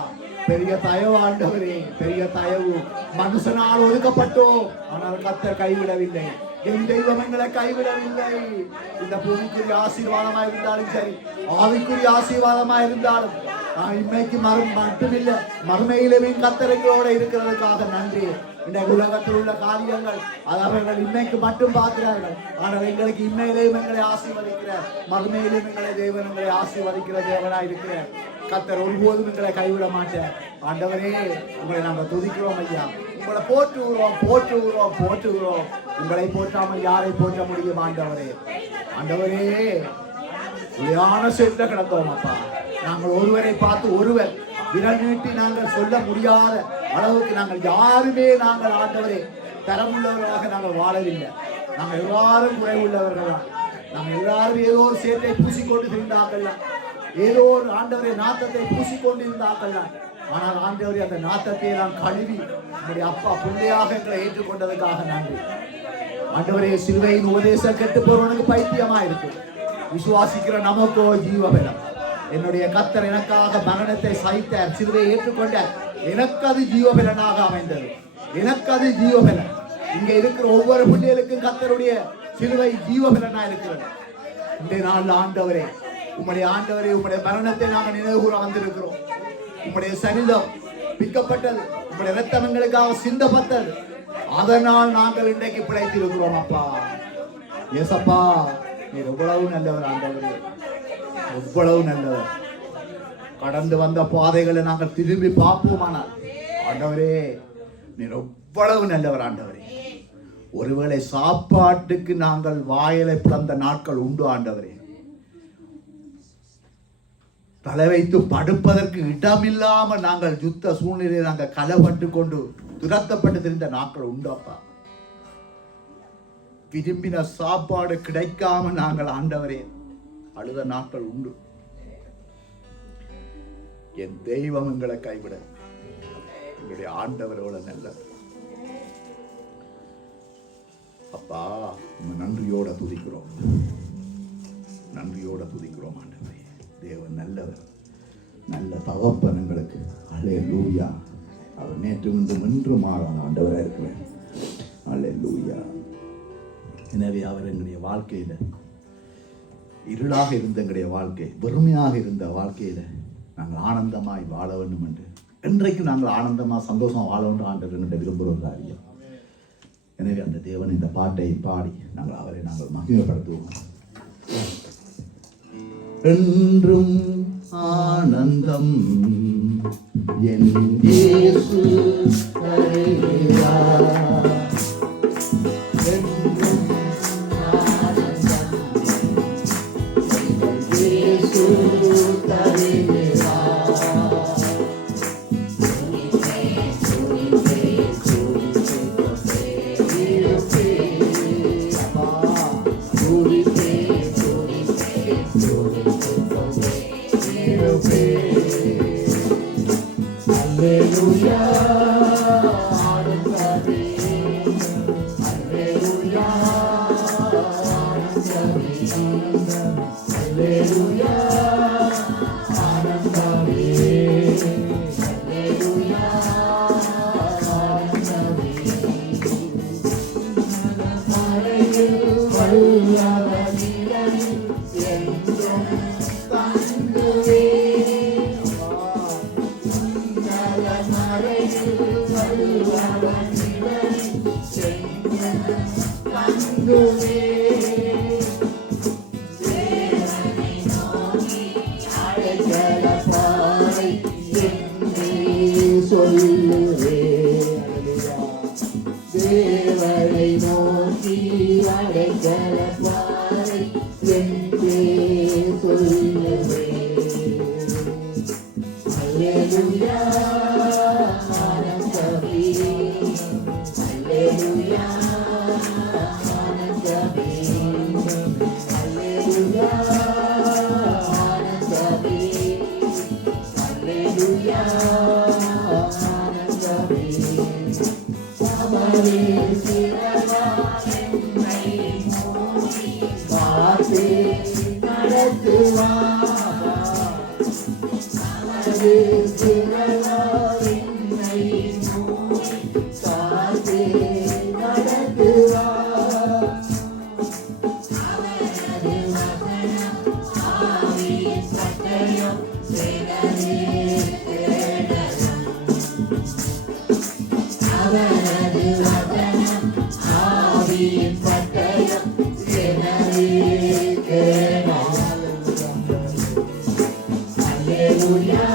பெரிய தயவு ஆண்டவரே, பெரிய தயவு. மனுஷனால் ஒதுக்கப்பட்டோம், ஆனால் கர்த்தர் கைவிடவில்லை. என் தெய்வம் எங்களை கைவிடவில்லை. இந்த பூமிக்குரிய ஆசீர்வாதமா இருந்தாலும் சரி, ஆவிக்குரிய ஆசீர்வாதமா இருந்தாலும் இன்மைக்கு மட்டுமில்லை, மறுமையிலுமே கர்த்தர் எங்களோட இருக்கிறதுக்காக நன்றி. இந்த உலகத்தில் உள்ள காரியங்கள் அது அவர்கள் இன்மைக்கு மட்டும் பார்க்கிறார்கள். ஆனால் எங்களுக்கு இன்மையிலேயும் எங்களை ஆசீர்வதிக்கிறார், மறுமையிலும் எங்களை தேவன் எங்களை ஆசீர்வதிக்கிற தேவனாய் இருக்கிறார். கர்த்தர் ஒருபோதும் எங்களை கைவிட மாட்டார். ஆண்டவரே, உங்களை நாங்கள் துதிக்கிறோம் ஐயா. உங்களை போற்றுகிறோம் போற்றுகிறோம் போற்றுகிறோம். உங்களை போற்றாமல் யாரை போற்ற முடியும் ஆண்டவரே. ஆண்டவரே, உண்மையான சென்ற கிடந்தோம் அப்பா. நாங்கள் ஒருவரை பார்த்து ஒருவர் விரல் நீட்டி நாங்கள் சொல்ல முடியாத அளவுக்கு நாங்கள் யாருமே நாங்கள் ஆண்டவரே தரமுள்ளவர்களாக நாங்கள் வாழவில்லை. நாங்கள் எல்லாரும் குறைவுள்ளவர்கள் தான். நாங்கள் எல்லாரும் ஏதோ ஒரு சேற்றை பூசிக்கொண்டு இருந்தார்கள், ஏதோ ஒரு ஆண்டவரை நாத்தத்தை பூசிக்கொண்டு இருந்தார்கள். ஆனால் ஆண்டவரே, அந்த நாத்தத்தை நான் கழுவி நம்முடைய அப்பா பிள்ளையாக எங்களை ஏற்றுக்கொண்டதுக்காக நன்றி. ஆண்டவரே, சிலுவையின் உபதேசம் கெட்டு போறவனுக்கு பைத்தியமா இருக்கு. விசுவாசிக்கிற நமக்கோ ஜீவபலம். என்னுடைய கர்த்தர் எனக்காக மரணத்தை சகித்தார், சிலுவையை ஏற்றுக்கொண்டார். எனக்கு அது ஜீவபலனாக அமைந்தது. எனக்கு அது ஜீவபலன். இங்க இருக்கிற ஒவ்வொரு பிள்ளைகளுக்கும் கர்த்தருடைய சிலுவை ஜீவபலனா இருக்கிறது. இந்த நாள் ஆண்டவரே, உம்முடைய மரணத்தை நாங்கள் நினைவுகூர வந்திருக்கிறோம். உம்முடைய சரீரம் பிக்கப்பட்டது, உம்முடைய இரத்தம் எங்களுக்காக சிந்தப்பட்டது. அதனால் நாங்கள் இன்றைக்கு பிழைத்திருக்கிறோம். அப்பா, ஏசப்பா, நீர் எவ்வளவு நல்லவர் ஆண்டவரே, எவ்வளவு நல்லவர். கடந்து வந்த பாதைகளை நாங்கள் திரும்பி பார்ப்போமானால் ஆண்டவரே, நீர் எவ்வளவு நல்லவர் ஆண்டவரே. ஒருவேளை சாப்பாட்டுக்கு நாங்கள் வாயிலை பிளந்த நாட்கள் உண்டு ஆண்டவரே. தலை வைத்து படுப்பதற்கு இடமில்லாமல் நாங்கள் யுத்த சூழ்நிலையை நாங்கள் களப்பட்டு கொண்டு துரத்தப்பட்டு தெரிந்த நாட்கள் உண்டு அப்பா. விரும்பின சாப்பாடு கிடைக்காம நாங்கள் ஆண்டவரே அழுத நாட்கள் உண்டு. என் தெய்வம் எங்களை கைவிட, எங்களுடைய ஆண்டவரோட நல்லது அப்பா. நன்றியோட துதிக்கிறோம், நன்றியோட துதிக்கிறோம் ஆண்டவரே. தேவன் நல்லவர், நல்ல தகப்பன் எங்களுக்கு. அல்லேலூயா. அவர் நேற்று இன்று மாறான ஆண்டவராக இருக்கிறேன். அல்லேலூயா. எனவே அவர் எங்களுடைய வாழ்க்கையில இருளாக இருந்த எங்களுடைய வாழ்க்கை, வெறுமையாக இருந்த வாழ்க்கையில நாங்கள் ஆனந்தமாய் வாழ வேண்டும் என்று, என்றைக்கு நாங்கள் ஆனந்தமாக சந்தோஷமாக வாழ வேண்டும் ஆண்டவர் என்கிட்ட விரும்புகிற ஒரு காரியம். எனவே அந்த தேவன் இந்த பாட்டை பாடி அவரை நாங்கள் மகிமைப்படுத்துவோம். என்றும் ஆனந்தம் என் இயேசு தருகிறார். என்றும் ஆனந்தம் என் இயேசு தருகிறார். தேவனை நோக்கி அடைக்கலப்பாரை என்றே சொல்லுவே. அல்லேலூயா ஆனந்தமே, அல்லேலூயா ஆனந்தமே, அல்லேலூயா ஆனந்தமே, அல்லேலூயா ஆனந்தமே. அவரே சிறவாய் காத்து நடத்துவார். அவரே சிறவாய் காத்து நடத்துவார். அவரது வசனம் ஆவியின் சட்டயம் செய்ததே தேடலும். அவரது வசனம் ஆவியின் சட்டயம் செய்ததே தேடலும். அல்லேலூயா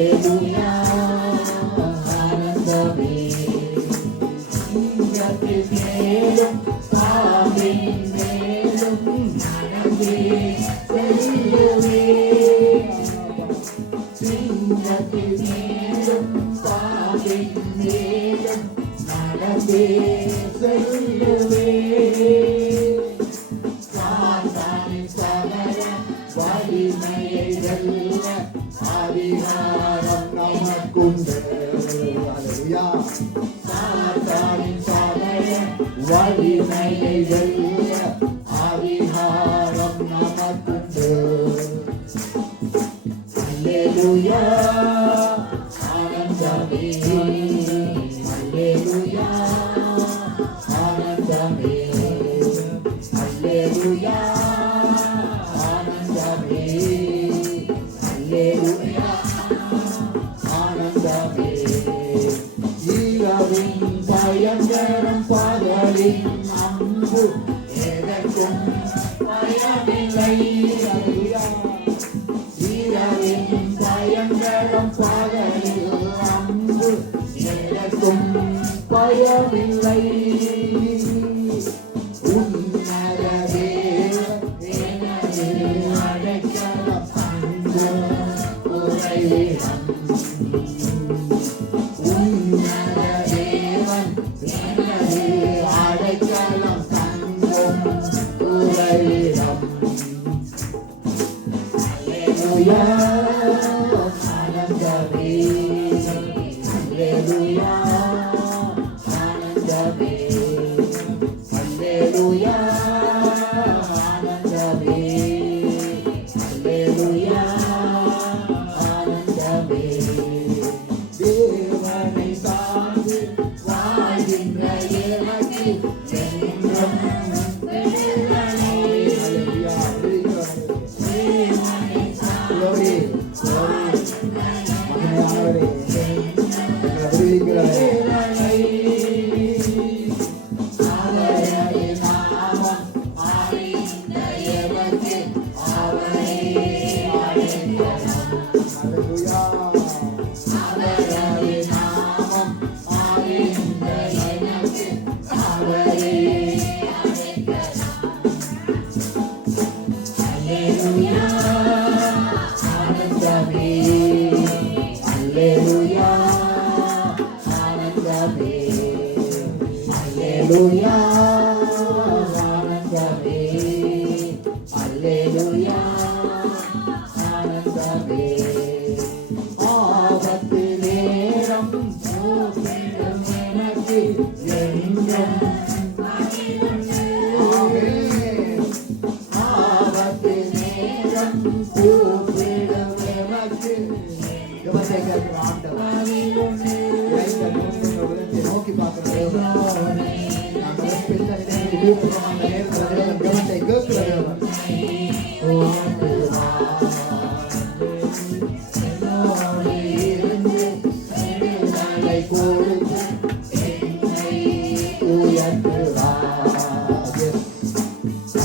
அல்லேலூயா ஆனந்தமே சிங்கத்தின் மேலும் பாம்பின் மேலும் நடந்தே செல்லுவே சிங்கத்தின் மேலும் பாம்பின் மேலும் நடந்தே செல்லுவே சாத்தானின் சகல வலிமையை வெல்ல அதிகாரம் நமக்குண்டு. அல்லேலூயா சாத்தானின் சகல வலிமையை வெல்ல அதிகாரம் நமக்குண்டு. அல்லேலூயா ஆனந்தமே அல்லேலூயா ஆனந்தமே அல்லேலூயா ஆனந்தமே அல்லேலூயா ஆனந்தமே இரவின் பயங்கரம் பகலின் அம்பு எதற்கும் பயமில்லை. அல்லேலூயா இரவின் பயங்கரம் பகலில் அம்பு எதற்கும் பயமில்லை. உன்னத தேவன் எனது அடைக்கலம் அன்பு உறைவிடம். உன்னத தேவன் எனது அடைக்கலம் தங்கும் உறைவிடம். அல்லேலூயா ஆனந்தமே அல்லேலூயா ஆனந்தமே அல்லேலூயா ஆனந்தமே அல்லேலூயா ஆனந்தமே தேவனை சார்ந்து வாழ்கின்ற எனக்கு என்றும் விடுதலை. அல்லேலூயா glory glory மகிமையானவரே எங்களை விடுவிக்கிறாரே. Alleluia, ஆனந்தமே அல்லேலூயா ஆனந்தமே ஆபத்து நேரம் கூப்பிடும் எனக்கு என்றும் ஆபத்து நேரம் கூப்பிடும் எனக்கு நோக்கி பார்க்கிறேன். கவனத்தை கேட்கிறேன்.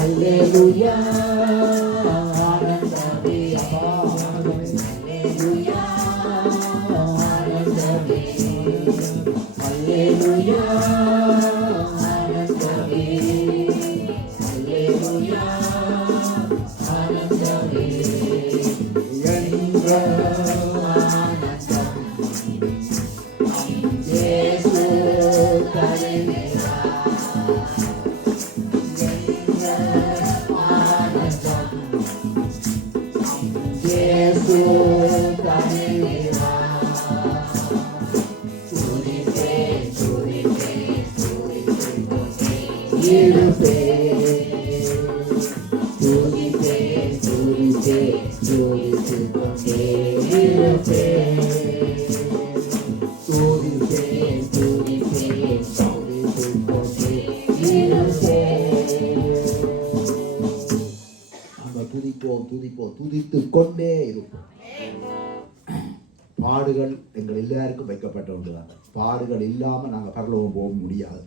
Alleluia ஆனந்தமே Alleluia ஆனந்தமே Alleluia ஆனந்தமே Alleluia ஆனந்தமே என்ற ஆனந்தம் இயேசு தருகிறார். Yesu taniwa Turite, turite, turite kote Irupe Turite, turite, turite kote Irupe Turite, turite, turite kote Irupe. துதிப்போம் துதிப்போம் துதித்து கொண்டே இருப்போம். பாடுகள் எங்கள் எல்லாருக்கும் வைக்கப்பட்ட ஒன்றுதான். பாடுகள் இல்லாமல் நாங்கள் பரலோகம் போக முடியாது.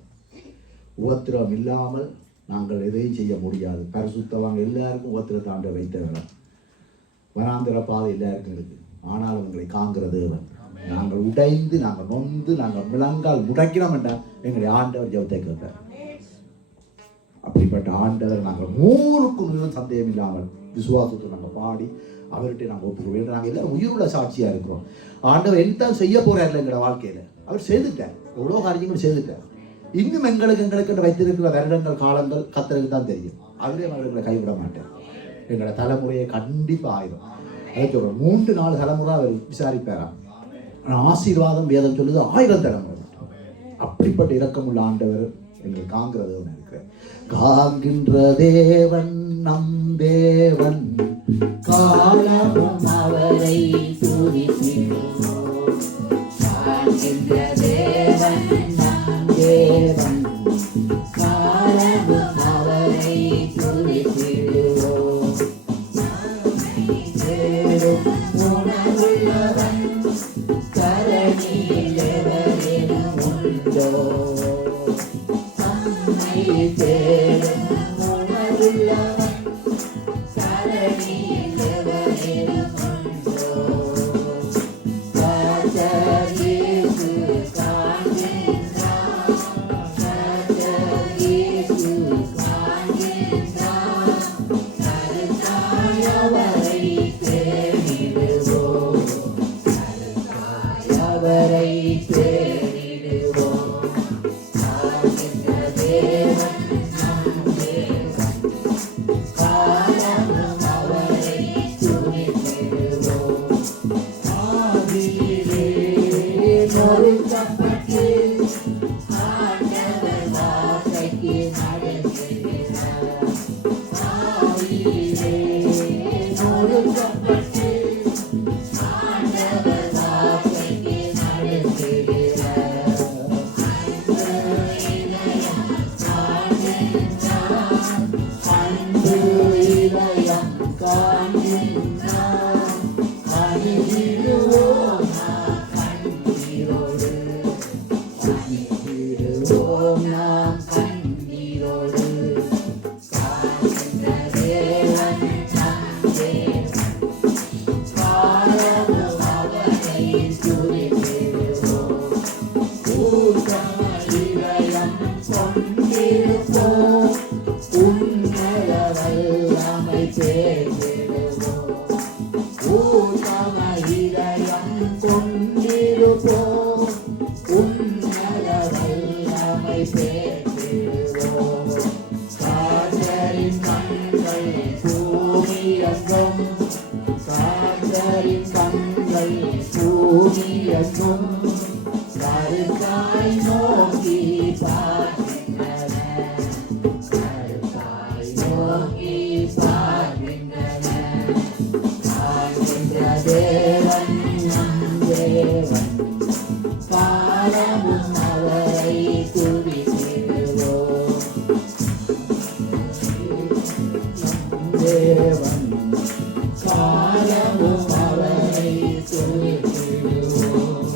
உபத்திரம் இல்லாமல் நாங்கள் எதையும் செய்ய முடியாது. பரிசுத்தவாங்க எல்லாருக்கும் உபத்திரத்தை ஆண்டு வைத்தவர்கள். வனாந்திர பாதை எல்லாருக்கும் இருக்கு. ஆனாலும் எங்களை காங்கிற தேவன். நாங்கள் உடைந்து, நாங்கள் நொந்து, நாங்கள் விளங்கால் முடக்கினோம் என்றால் எங்களுடைய ஆண்டவர் ஜெபத்தை கேட்பார். அப்படிப்பட்ட ஆண்டவர் நாங்கள் 100% சந்தேகம் இல்லாமல் விசுவாசத்தை நாங்கள் பாடி அவர்கிட்ட நாங்கள் ஒப்புக்கொள்வோம். நாங்கள் எல்லாரும் உயிருள்ள சாட்சியாக இருக்கிறோம். ஆண்டவர் என்ன செய்ய போறார் எங்களோட வாழ்க்கையில் அவர் செய்துட்டார். எவ்வளோ காரியங்கள் செய்துட்டார். இன்னும் எங்களுக்கு வைத்திருக்கிற வருடங்கள் காலங்கள் கத்தருக்கு தான் தெரியும். அதிலே அவர்களை கைவிட மாட்டேன். எங்களோட தலைமுறையை கண்டிப்பாக ஆயிரும். அதை சொல்கிறோம், 3-4 தலைமுறை அவர் விசாரிப்பாராம். ஆனால் ஆசீர்வாதம் வேதம் சொல்லுது 1000 தலைமுறை. அப்படிப்பட்ட இரக்கமுள்ள ஆண்டவர் எங்கள் காங்கிற தேவன் இருக்கிறார். காண்கின்ற தேவன் நம் தேவன், காலமும் அவரை துதித்திடுவோம். காண்கின்ற தேவன் நம் தேவன், காலமும் அவரை துதித்திடுவோம். தேடும் உணவுள்ளவன், கரணியில் எவரேனும் உண்டோ? தம்மை தேடும் உணவுள்ளவன், கரணியில் எவரேனும் உண்டோ? கர்த்தர் இயேசு காண்கின்றார், கர்த்தர் இயேசு காண்கின்றார். கருத்தாய் அவரை தேடிடுவோம், கருத்தாய் அவரை தேடிடுவோம். காண்கின்ற தேவன் நம் தேவன், காலமும் அவரை துதித்திடுவோம். ஆதியிலே நொறுக்கப்பட்டு ஆண்டவர் வார்த்தைக்கு நடந்திடுகிறார். ஆதியிலே நொறுக்கப்பட்டு ஆண்டவர் வார்த்தைக்கு நடந்திடுகிறார். அன்பு இதயம் காண்கின்றார், அணுகிடுவோம் நாம் கண்ணீரோடு, அணுகிடுவோம் நாம் கண்ணீரோடு. காண்கின்ற தேவன் நம் தேவன், காலமும் அவரை துதித்திடுவோம். ஊக்கம இதயம் கொண்டிருப்போம், உன்னத வல்லமை தேடிடுவோம். ஊக்கம இதயம் கொண்டிருப்போம், உன்னத வல்லமை தேடிடுவோம். காதலின் கண்கள் பூமியெங்கும், காதலின் கண்கள் பூமியெங்கும், கருத்தாய் நோக்கி பார்க்கின்றன, கருத்தாய் நோக்கி பார்க்கின்றன. காண்கின்ற தேவன் நம் தேவன், காலமும் அவரை துதித்திடுவோம். நம் தேவன், காலமும் அவரை துதித்திடுவோம்.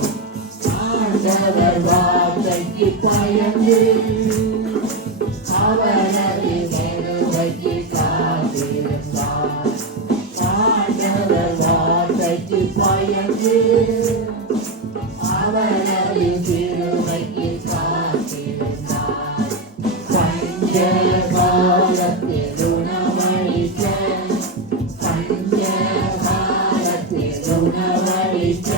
ஆண்டவர் வார்த்தைக்கு பயந்து அவரது மெருகைக்கு காத்திருந்தார். ஆண்டவர் வார்த்தைக்கு பயந்து அவரது திருமைக்கு காத்திருந்தார். பஞ்ச காலத்தில் உணவளிக்க, பஞ்ச காலத்தில் உணவளிக்க,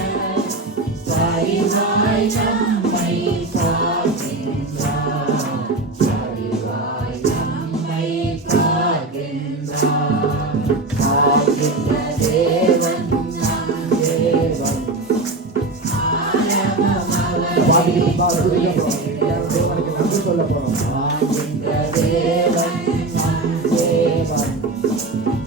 பரிவாய் நம்மை காக்கின்றார், பரிவாய் நம்மை காக்கின்றார். காக்கின்ற தேவன் நம் தேவன், காலமும் அவரை தேவனுக்கு நன்றி சொல்ல போறோம். காக்கின்ற தேவன் நம் தேவன்,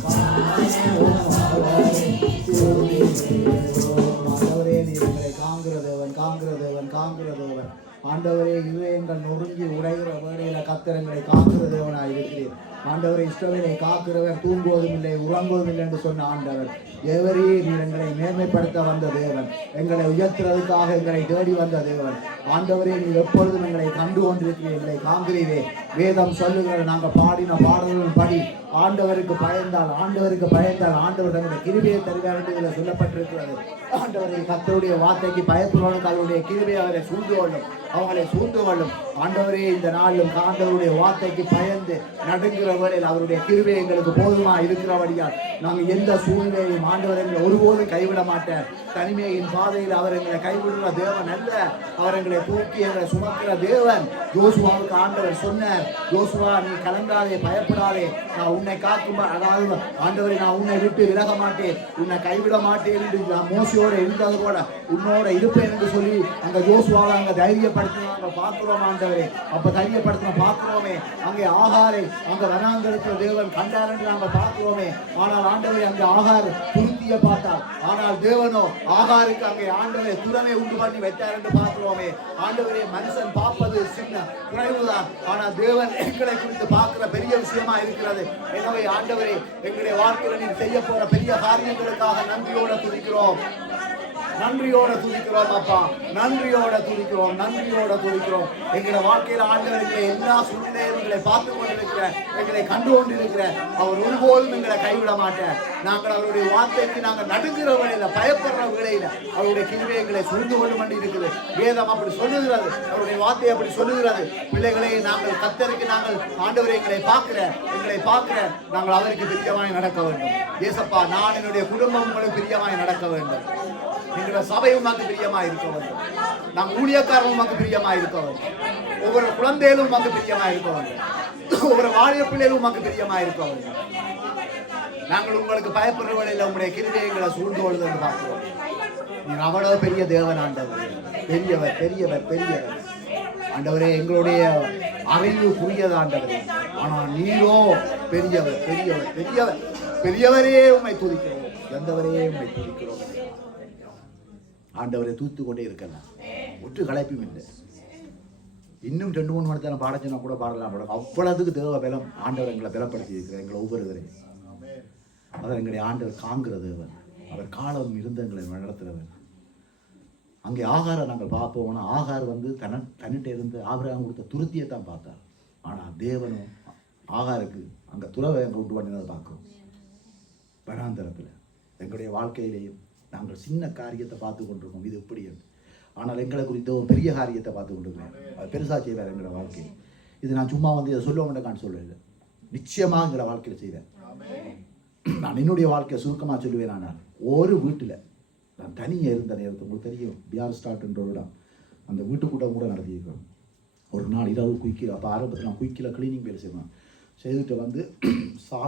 காலமும் அவரை துதித்திடுவோம். ஆண்டவரே நீர் எங்களை காங்கிற தேவன், காங்கிற தேவன், காங்கிற தேவன். ஆண்டவரே இதயங்கள் நொறுங்கி உடைகிற வேளையில கர்த்தர் எங்களை காங்கிற தேவனாய் இருக்கிறீர். ஆண்டவரை இஸ்ரவேலை காக்கிறவர் தூங்குவதும் இல்லை உறங்குவதும் இல்லை என்று சொன்ன ஆண்டவர் தேவரே நீர் எங்களை மேன்மைப்படுத்த வந்த தேவன், எங்களை உயர்த்துறதுக்காக எங்களை தேடி வந்த தேவன். ஆண்டவரே நீர் எப்பொழுதும் எங்களை கண்டு கொண்டிருக்கிறீர், எங்களை காண்கிறீரே. வேதம் சொல்லுகிற நாங்கள் பாடின பாடல்கள் படி ஆண்டவருக்கு பயந்தால் ஆண்டவர் தங்களுடைய கிருபையை தருவார் என்று இதில் சொல்லப்பட்டிருக்கிறது. ஆண்டவரை கர்த்தருடைய வார்த்தைக்கு பயப்படுவதற்கு அவருடைய கிருபை அவரை சூழ்ந்து கொள்ளும், அவங்களை சூழ்ந்து கொள்ளும். ஆண்டவரே இந்த நாளிலும் ஆண்டவருடைய வார்த்தைக்கு பயந்து நடுங்கிற வேளையில் அவருடைய கிருபை எங்களுக்கு போதுமா இருக்கிறபடியால் நாங்கள் எந்த சூழ்நிலையும் ஆண்டவர் எங்களை ஒருபோதும் கைவிட மாட்டார். தனிமையின் பாதையில் அவர் எங்களை கைவிடுகிற தேவன் அல்ல, அவர் எங்களை தூக்கி எங்களை சுமக்கிற தேவன். யோசுவாவுக்கு ஆண்டவர் சொன்னார், யோசுவா நீ கலங்காதே, பயப்படாதே, நான் உன்னை காக்கும், அதாவது ஆண்டவரை நான் உன்னை விட்டு விலக மாட்டேன், உன்னை கைவிட மாட்டேன் என்று நான் மோசையோட இருந்தது போல உன்னோட இருப்பேன் என்று சொல்லி அங்க யோசுவாவை அங்க தைரியப்படுத்தினாங்க பார்க்கிறோம் ஆண்டவரே. அப்ப தைரியப்படுத்தின பார்க்கிறோமே, அங்கே ஆகாரை அங்க வனாந்தரத்தில் தேவன் கண்டார் என்று நாங்க பார்க்கிறோமே. ஆனால் ஆண்டவரை அங்கே ஆகார் துருத்திய பார்த்தார், ஆனால் தேவனோ ஆகாருக்கு அங்கே ஆண்டவரை துறவை உண்டு பண்ணி வைத்தார் என்று பார்க்கிறோமே. ஆண்டவரே மனுஷன் பார்ப்பது சின்ன குறைவுதான், ஆனால் தேவன் எங்களை குறித்து பார்க்கிற பெரிய விஷயமா இருக்கிறது. எனவே ஆண்டவரே எங்களுடைய வாழ்க்கையில் நீர் செய்ய போற பெரிய காரியங்களுக்காக நன்றியோட துதிக்கிறோம், நன்றியோட துதிக்கிறோம் அப்பா, நன்றியோட துதிக்கிறோம். எங்களை வாழ்க்கையில் ஆண்டவர் எங்களை எல்லா சூழ்நிலையும் எங்களை பார்த்து கொண்டிருக்கிற, எங்களை கண்டு கொண்டிருக்கிற அவர் ஒருபோதும் எங்களை கைவிட மாட்டார். நாங்கள் அவருடைய வார்த்தைக்கு நாங்கள் நடுங்கிற வேளையில, பயப்படுற வேளையில அவருடைய கிருபை எங்களை சூழ்ந்து கொள்ளும் என்று இருக்குது. வேதம் அப்படி சொல்லுகிறது, அவருடைய வார்த்தை அப்படி சொல்லுகிறது. பிள்ளைகளை நாங்கள் கர்த்தருக்கு நாங்கள் ஆண்டவரை எங்களை பார்க்கிற நாங்கள் அவருக்கு பிரியமாய் நடக்க வேண்டும். ஏசப்பா நான் என்னுடைய குடும்பம் உங்களுக்கு பிரியமாய் நடக்க வேண்டும், எங்களோட சபை உமக்கு பிரியமா இருக்க வேண்டும், நாங்கள் ஊழியக்காரரும் உமக்கு பிரியமா இருக்க வேண்டும், ஒவ்வொரு குழந்தைகளும் உமக்கு பிரியமா இருக்க வேண்டும், ஒவ்வொரு வாலிய பிள்ளைகளும் உமக்கு பிரியமா இருக்க வேண்டும். நாங்கள் உங்களுக்கு பயப்படுற வேளையில உங்களுடைய கிருபைகளை சூழ்ந்து கொள்வது என்று பார்க்கிறோம். நீர் அவ்வளவு பெரிய தேவன் ஆண்டவர், பெரியவர் ஆண்டவரே. எங்களுடைய அறிவு புரியது ஆண்டவரே, ஆனால் நீரோ பெரியவரே உம்மை துதிக்கிறோம், எந்தவரே உம்மை துதிக்கிறோம். ஆண்டவரை தூத்து கொண்டே இருக்கலாம், ஒற்று கலைப்பும் இல்லை. இன்னும் 2-3 மணி நேரம் பாட சொன்னா கூட பாடலாம். அவ்வளவுக்கு தேவ பலம் ஆண்டவர் எங்களை பலப்படுத்தி இருக்கிற எங்களை ஒவ்வொருவரையும். அவர் எங்களுடைய ஆண்டவர் காண்கிற தேவன், அவர் காலம் இருந்து எங்களை நடத்துகிறவர். அங்கே ஆகாரை நாங்கள் பார்ப்போம்னா ஆகார் தன்னிட்ட இருந்து ஆபிரகாம் கொடுத்த துருத்தியை தான் பார்த்தார். ஆனால் தேவனும் ஆகாருக்கு அங்கே துறவை அங்கே விட்டு பண்ணினதை பார்க்கிறோம். வனாந்தரத்தில் எங்களுடைய வாழ்க்கையிலேயும் நாங்கள் சின்ன காரியத்தை பார்த்து கொண்டிருக்கோம், இது எப்படி. ஆனால் எங்களை குறித்த ஒரு பெரிய காரியத்தை பார்த்து கொண்டிருக்கிறேன், அது பெருசாக செய்வார் எங்களோட வாழ்க்கையை. இது நான் சும்மா இதை சொல்ல மாட்டேன் சொல்லலை, நிச்சயமாக எங்களை வாழ்க்கையில் செய்வேன். நான் என்னுடைய வாழ்க்கையை சுருக்கமாக சொல்லுவேன். ஆனால் ஒரு வீட்டில் நான் தனியாக இருந்த நேரத்தை உங்களுக்கு தெரியும், பிஆர் ஸ்டார்ட்ன்ற ஒரு இடம், அந்த வீட்டுக்கூட்டம் கூட நடத்தியிருக்கிறோம். ஒரு நாள் இரவு குயிக்கில், அப்போ ஆரம்பத்தில் நான் குயிக்கில் க்ளீனிங் வேலை செய்வேன். செய்துட்டு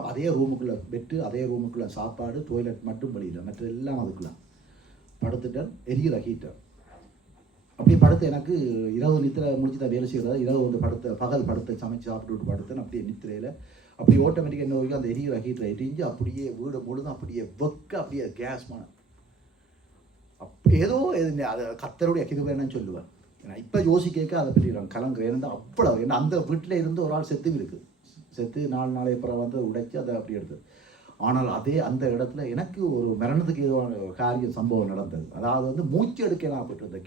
அதே ரூமுக்குள்ளே பெட்டு, அதே ரூமுக்குள்ளே சாப்பாடு, டொய்லெட் மட்டும் வெளியில், மற்ற எல்லாம் அதுக்குள்ள படுத்துட்டேன். எரிகிற ஹீட்டர் அப்படியே படுத்து எனக்கு இரவு நித்திரை முடிச்சு தான் வேலை செய்கிறது. இரவு பகல் படுத்து சமைச்சு சாப்பிட்டு படுத்தேன். அப்படியே நித்திரையில் அப்படியே ஆட்டோமேட்டிக்காக என்ன வரைக்கும் அந்த எரிகிற ஹீட்டரை எரிஞ்சு அப்படியே வீடு முழுதும் அப்படியே அப்படியே கேஸ் ஏதோ அது கர்த்தருடைய கிருபை என்னன்னு சொல்லுவேன். ஏன்னா இப்போ யோசிக்க அதை பற்றி நான் கலங்குறேன். ஏன்னா அவ்வளவு, ஏன்னா அந்த வீட்டில் இருந்து ஒரு ஆள் செத்து 4 நாளை அப்புறம் உடைச்சி அதை அப்படி எடுத்தது. ஆனால் அந்த இடத்துல எனக்கு ஒரு மரணத்துக்கு ஏதுவான காரியம் சம்பவம் நடந்தது. அதாவது மூச்சு எடுக்கலாம் அப்படின்ட்டு அந்த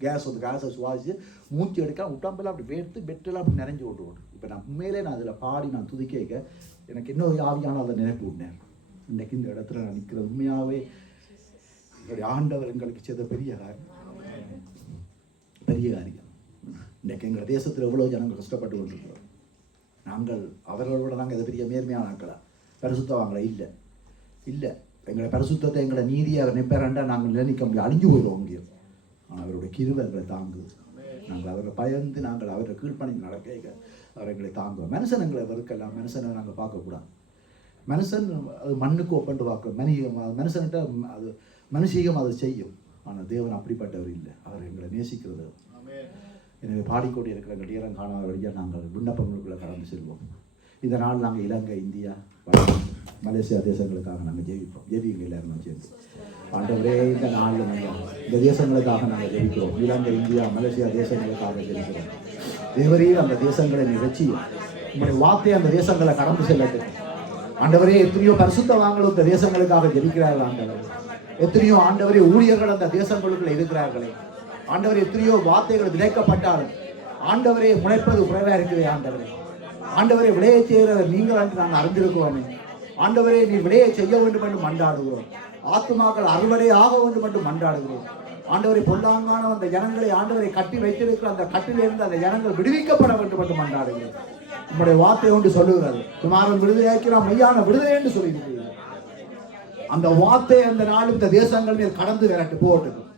கேஸை சுவாசிச்சு மூச்சு எடுக்கலாம் உட்டாம்பெல்லாம் அப்படி வேர்த்து பெட்டெல்லாம் அப்படி நிறைஞ்சு விட்டு. இப்போ நான் உண்மையிலே நான் அதில் பாடி நான் துதிக்க எனக்கு இன்னும் ஆவியான அதை நினைப்பு விட்டேன். இன்றைக்கு இந்த இடத்துல நான் நிற்கிறது உண்மையாகவே என்னுடைய ஆண்டவர் எங்களுக்கு செய்த பெரிய காரியம். இன்றைக்கு எங்கள் தேசத்தில் எவ்வளோ ஜனங்கள் கஷ்டப்பட்டு கொண்டிருக்கிறோம். நாங்கள் அவர்களோட நாங்கள் இதை பெரிய மேன்மையான ஆட்களா பரிசுத்தவாங்களா? இல்லை எங்களை பரிசுத்தத்தை எங்களை நீதியை நினைப்பாரண்டா நாங்கள் நினைக்க முடியும், அழிஞ்சு போயிடுவோம் முடியும். ஆனால் அவருடைய கிருபை எங்களை தாங்குது. நாங்கள் அவரை பயந்து நாங்கள் அவரை கீழ்ப்பணிந்து நடக்க அவர் எங்களை தாங்குவோம். மனுஷன் எங்களை வெறுக்கலாம், மனுஷனை நாங்கள் பார்க்கக்கூடாது. மனுஷன் அது மண்ணுக்கு ஒப்பண்டு பார்க்க மனுஷன்கிட்ட அது மனுஷீகம் அதை செய்யும். ஆனால் தேவன் அப்படிப்பட்டவர் இல்லை, அவர் எங்களை நேசிக்கிறது. எனவே பாடிக்கொண்டு இருக்கிற எங்கள் நேரம் காணாத வழியாக நாங்கள் விண்ணப்பங்களுக்குள்ளே கடந்து செல்வோம். இதனால் நாங்கள் இலங்கை, இந்தியா, மலேசியா தேசங்களுக்காக நாங்கள் ஜெபிங்க எல்லாரும் சேர்ந்து. ஆண்டவரே இந்த நாளில் நாங்கள் இந்த தேசங்களுக்காக நாங்கள் ஜெபிக்கிறோம். இலங்கை, இந்தியா, மலேசியா தேசங்களுக்காக ஜெபிக்கிறோம். தேவரே அந்த தேசங்களை நிகழ்ச்சியும் உங்களுடைய வார்த்தை அந்த தேசங்களை கடந்து செல்லட்டும் ஆண்டவரே. எத்தனையோ பரிசுத்தவான்கள் இந்த தேசங்களுக்காக ஜெபிக்கிறார்கள் ஆண்டவரே. எத்தனையோ ஆண்டவரே ஊழியர்கள் அந்த தேசங்களுக்குள்ள இருக்கிறார்களே ஆண்டவரே. எத்தனையோ வார்த்தைகள் விதைக்கப்பட்டாலும் ஆண்டவரே முளைப்பது குறைவா இருக்கிறே ஆண்டவரே. ஆண்டவரே விளைய செய்கிறவர் நீங்கள் என்று நாங்கள் அறிந்திருக்கிறோமே ஆண்டவரே. நீ விளைய செய்ய வேண்டும் என்று மன்றாடுகிறோம். ஆத்துமாக்கள் அறுவடை ஆக வேண்டும் என்று மன்றாடுகிறோம் ஆண்டவரை. பொல்லாங்கான அந்த ஜனங்களை ஆண்டவரை கட்டி வைத்திருக்கிற அந்த கட்டிலிருந்து அந்த ஜனங்கள் விடுவிக்கப்பட வேண்டும் என்று மன்றாடுகிறோம். உங்களுடைய வார்த்தை ஒன்று சொல்லுகிறது, குமாரன் விடுதலையாக்கிறான், மெய்யான விடுதலை என்று சொல்லியிருக்கிறீர்கள். அந்த வார்த்தை அந்த நாள் இந்த தேசங்கள் மேல் கடந்து விரட்டு போகட்டும்.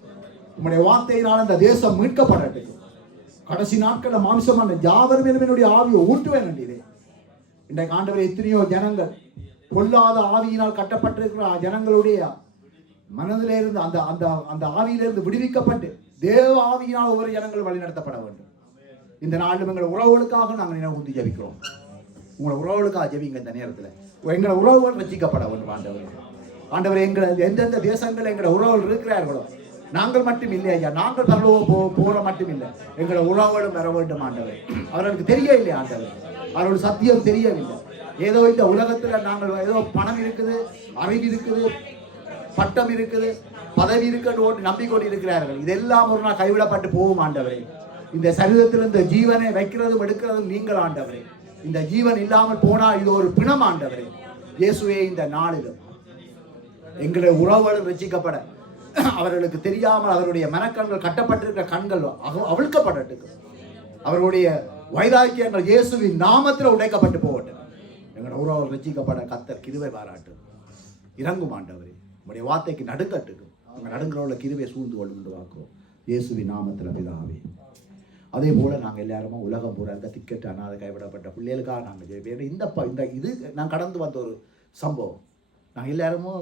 உங்களுடைய வார்த்தையினால் அந்த தேசம் மீட்கப்படட்டும். கடைசி நாட்களில் மாம்சமான யாவர் மேலும் என்னுடைய ஆவியை ஊட்டுவேன் என்றே. இன்றைக்கு ஆண்டவரை எத்தனையோ ஜனங்கள் பொல்லாத ஆவியினால் கட்டப்பட்டிருக்கிற ஜனங்களுடைய மனதிலே இருந்து அந்த அந்த அந்த ஆவியிலிருந்து விடுவிக்கப்பட்டு தேவ ஆவியினால் ஒவ்வொரு ஜனங்கள் வழிநடத்தப்பட வேண்டும். இந்த நாளும் எங்கள் உறவுகளுக்காக நாங்கள் நினைவு ஜெபிக்கிறோம். உங்களை உறவுகளுக்காக ஜெபிங்க. இந்த நேரத்தில் எங்களை உறவுகள் ரசிக்கப்பட வேண்டும் ஆண்டவரே. ஆண்டவரே எங்கள் எந்தெந்த தேசங்கள் எங்களை உறவுகள் இருக்கிறார்களோ நாங்கள் மட்டும் இல்லை ஐயா, நாங்கள் போற மட்டும் இல்லை, எங்களை உறவுகளும் வர வேண்டும் ஆண்டவரே. அவர்களுக்கு தெரியவில்லை ஆண்டவரே, அவர்களுக்கு சத்தியம் தெரியவில்லை. ஏதோ இந்த உலகத்துல நாங்கள் ஏதோ பணம் இருக்குது, அறிவு இருக்குது, பட்டம் இருக்குது, பதவி இருக்குன்னு நம்பிக்கொண்டு இருக்கிறார்கள். இதெல்லாம் ஒரு நாள் கைவிடப்பட்டு போகும் ஆண்டவரே. இந்த சரீரத்தில் இந்த ஜீவனை வைக்கிறதும் எடுக்கிறதும் நீங்கள் ஆண்டவரே. இந்த ஜீவன் இல்லாமல் போனால் இது ஒரு பிணம் ஆண்டவரே. இயேசுவே இந்த நாளிலும் எங்களுடைய உறவுகள் ரசிக்கப்பட அவர்களுக்கு தெரியாமல் அவருடைய மனக்கண்கள் கட்டப்பட்டிருக்கிற கண்கள் அவிழ்க்கப்படட்டும். அவர்களுடைய வைராக்கியங்கள் இயேசுவின் நாமத்தில் உடைக்கப்பட்டு போகட்டும். எங்களுடைய உறவுகள் ரசிக்கப்பட கர்த்தர் கிருபை பாராட்டும். இறங்கும் ஆண்டவரே. உங்களுடைய வார்த்தைக்கு நடுக்கட்டுக்கும். நாங்கள் நடுங்கிறவங்கள கிருபை சூழ்ந்து கொள்ளும் என்று வாக்குறோம் இயேசுவின் நாமத்தில் பிதாவே. அதே போல நாங்கள் எல்லாருமே உலகம் பூரா இருக்க டிக்கெட் அனாதை கைவிடப்பட்ட பிள்ளைகளுக்காக நாங்கள் ஜெயிப்போம். இந்த இது நான் கடந்து வந்த ஒரு சம்பவம். நாங்கள் எல்லாருமே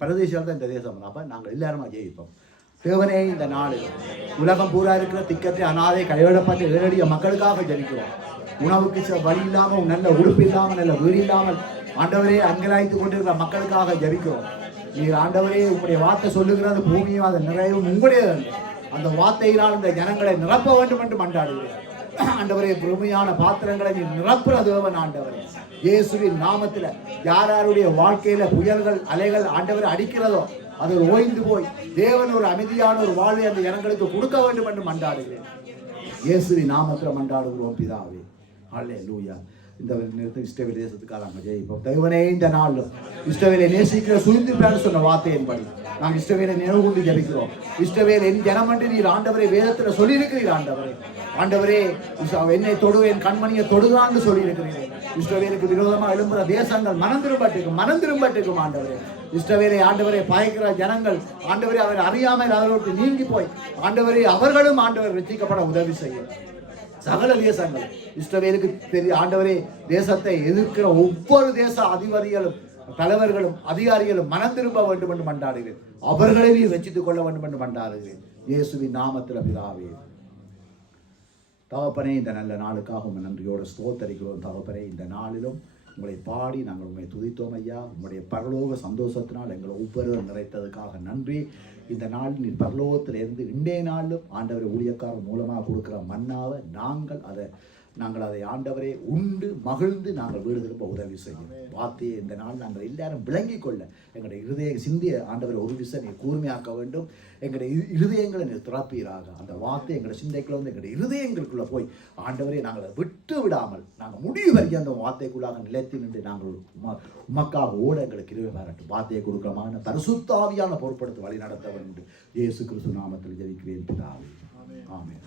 பிரதேசம் தான் இந்த தேசம். அப்போ நாங்கள் எல்லாருமே ஜெயிப்போம். தேவனே இந்த நாள் உலகம் பூரா இருக்கிற திக்கத்தை அனாதை கைவிடப்பட்ட ஏழடிய மக்களுக்காக ஜெயிக்கிறோம். உணவுக்கு வழி இல்லாமல், நல்ல உடுப்பு இல்லாமல், நல்ல வீடு இல்லாமல் ஆண்டவரே அங்கலாய்த்து கொண்டிருக்கிற மக்களுக்காக ஜெபிக்கிறோம். நீர் ஆண்டவரே உங்களுடைய வார்த்தை சொல்லுகிறது பூமியும் அதன் நிறைவும் உங்களுடைய அந்த வார்த்தையினால் இந்த ஜனங்களை நிரப்ப வேண்டும் என்று மன்றாடுகிறேன் ஆண்டவரே. பெருமையான பாத்திரங்களை நீ நிரப்புற தேவன் ஆண்டவரே. இயேசுவின் நாமத்தில் யார் யாருடைய வாழ்க்கையில புயல்கள் அலைகள் ஆண்டவரை அடிக்கிறதோ அது ஓய்ந்து போய் தேவன் ஒரு அமைதியான ஒரு வாழ்வை அந்த ஜனங்களுக்கு கொடுக்க வேண்டும் என்று மன்றாடுகிறேன். இயேசுவின் நாமத்தில் மன்றாடுகிறோம் பிதாவே. அல்லேலூயா. இந்த நேரத்தில் இஸ்ரவேல் தேசத்துக்காக நாங்கள் ஜெயிப்போம். தேவனே இந்த நாளிலும் இஸ்ரவேலை நேசிக்கிற சுயிந்திருப்பான்னு சொன்ன வார்த்தையின்படி நாங்கள் இஸ்ரவேலை நினைவு கொண்டு ஜெபிக்கிறோம். இஸ்ரவேல் என் ஜனம் என்று நீர் ஆண்டவரை வேதத்தில் சொல்லியிருக்கிறீர் ஆண்டவரே. ஆண்டவரே என்னை தொடுவேன், கண்மணியை தொடுதான்னு சொல்லியிருக்கிறீர்கள். இஸ்ரவேலுக்கு விரோதமாக எழும்புற தேசங்கள் மனம் திரும்பட்டுக்கும் ஆண்டவரே. இஸ்ரவேலை ஆண்டவரை பயக்கிற ஜனங்கள் ஆண்டவரே அவர் அறியாமல் அவர்களுக்கு நீங்கி போய் ஆண்டவரே அவர்களும் ஆண்டவர் ரட்சிக்கப்பட உதவி செய்யும். சகல தேசங்கள் இஸ்ரவேலுக்கு தெரிய ஆண்டவரே தேசத்தை எதிர்க்கிற ஒவ்வொரு தேச அதிகாரிகளும் தலைவர்களும் அதிகாரிகளும் மனம் திரும்ப வேண்டும் என்று மன்றாடுகிறேன். அவர்களை நீ ரட்சித்துக் கொள்ள வேண்டும் என்று மன்றாடுகிறேன் இயேசுவின் நாமத்தில் பிதாவே. தகப்பனே இந்த நல்ல நாளுக்காக நன்றியோடு ஸ்தோத்தரிக்கிறோம் தகப்பனே. இந்த நாளிலும் உங்களை பாடி நாங்கள் உங்களை துதித்தோம் ஐயா. உங்களுடைய பரலோக சந்தோஷத்தினால் எங்களை ஒவ்வொருவரும் நிறைத்ததுக்காக நன்றி. இந்த நாள் நீ பரலோகத்திலிருந்து இன்றைய நாளிலும் ஆண்டவரை ஊழியக்காரர் மூலமாக கொடுக்குற மன்னாவை நாங்கள் அதை ஆண்டவரே உண்டு மகிழ்ந்து நாங்கள் வீடு திரும்ப உதவி செய்யும். வார்த்தையை இந்த நாள் நாங்கள் எல்லாரும் விளங்கிக் கொள்ள எங்களுடைய இருதய சிந்திய ஆண்டவரை ஒரு விஷயம் நீ கூர்மையாக்க வேண்டும். எங்களுடைய இருதயங்களை நீ திறப்பீராக. அந்த வார்த்தை எங்களுடைய சிந்தைக்குள்ள வந்து எங்களுடைய இருதயங்களுக்குள்ள போய் ஆண்டவரை நாங்கள் விட்டு விடாமல் நாங்கள் முடிவு வரைக்கும் அந்த வார்த்தைக்குள்ளாக நிலைத்து நின்று நாங்கள் உமக்காக ஓட எங்களுக்கு கிருபை பாராட்டும். வார்த்தையை கொடுக்கிறமான பரிசுத்தாவியான பொறுப்படுத்த வழி நடத்த வேண்டும். இயேசு கிறிஸ்து நாமத்தில் ஜெபிக்கிறேன் பிதாவே. ஆமென்.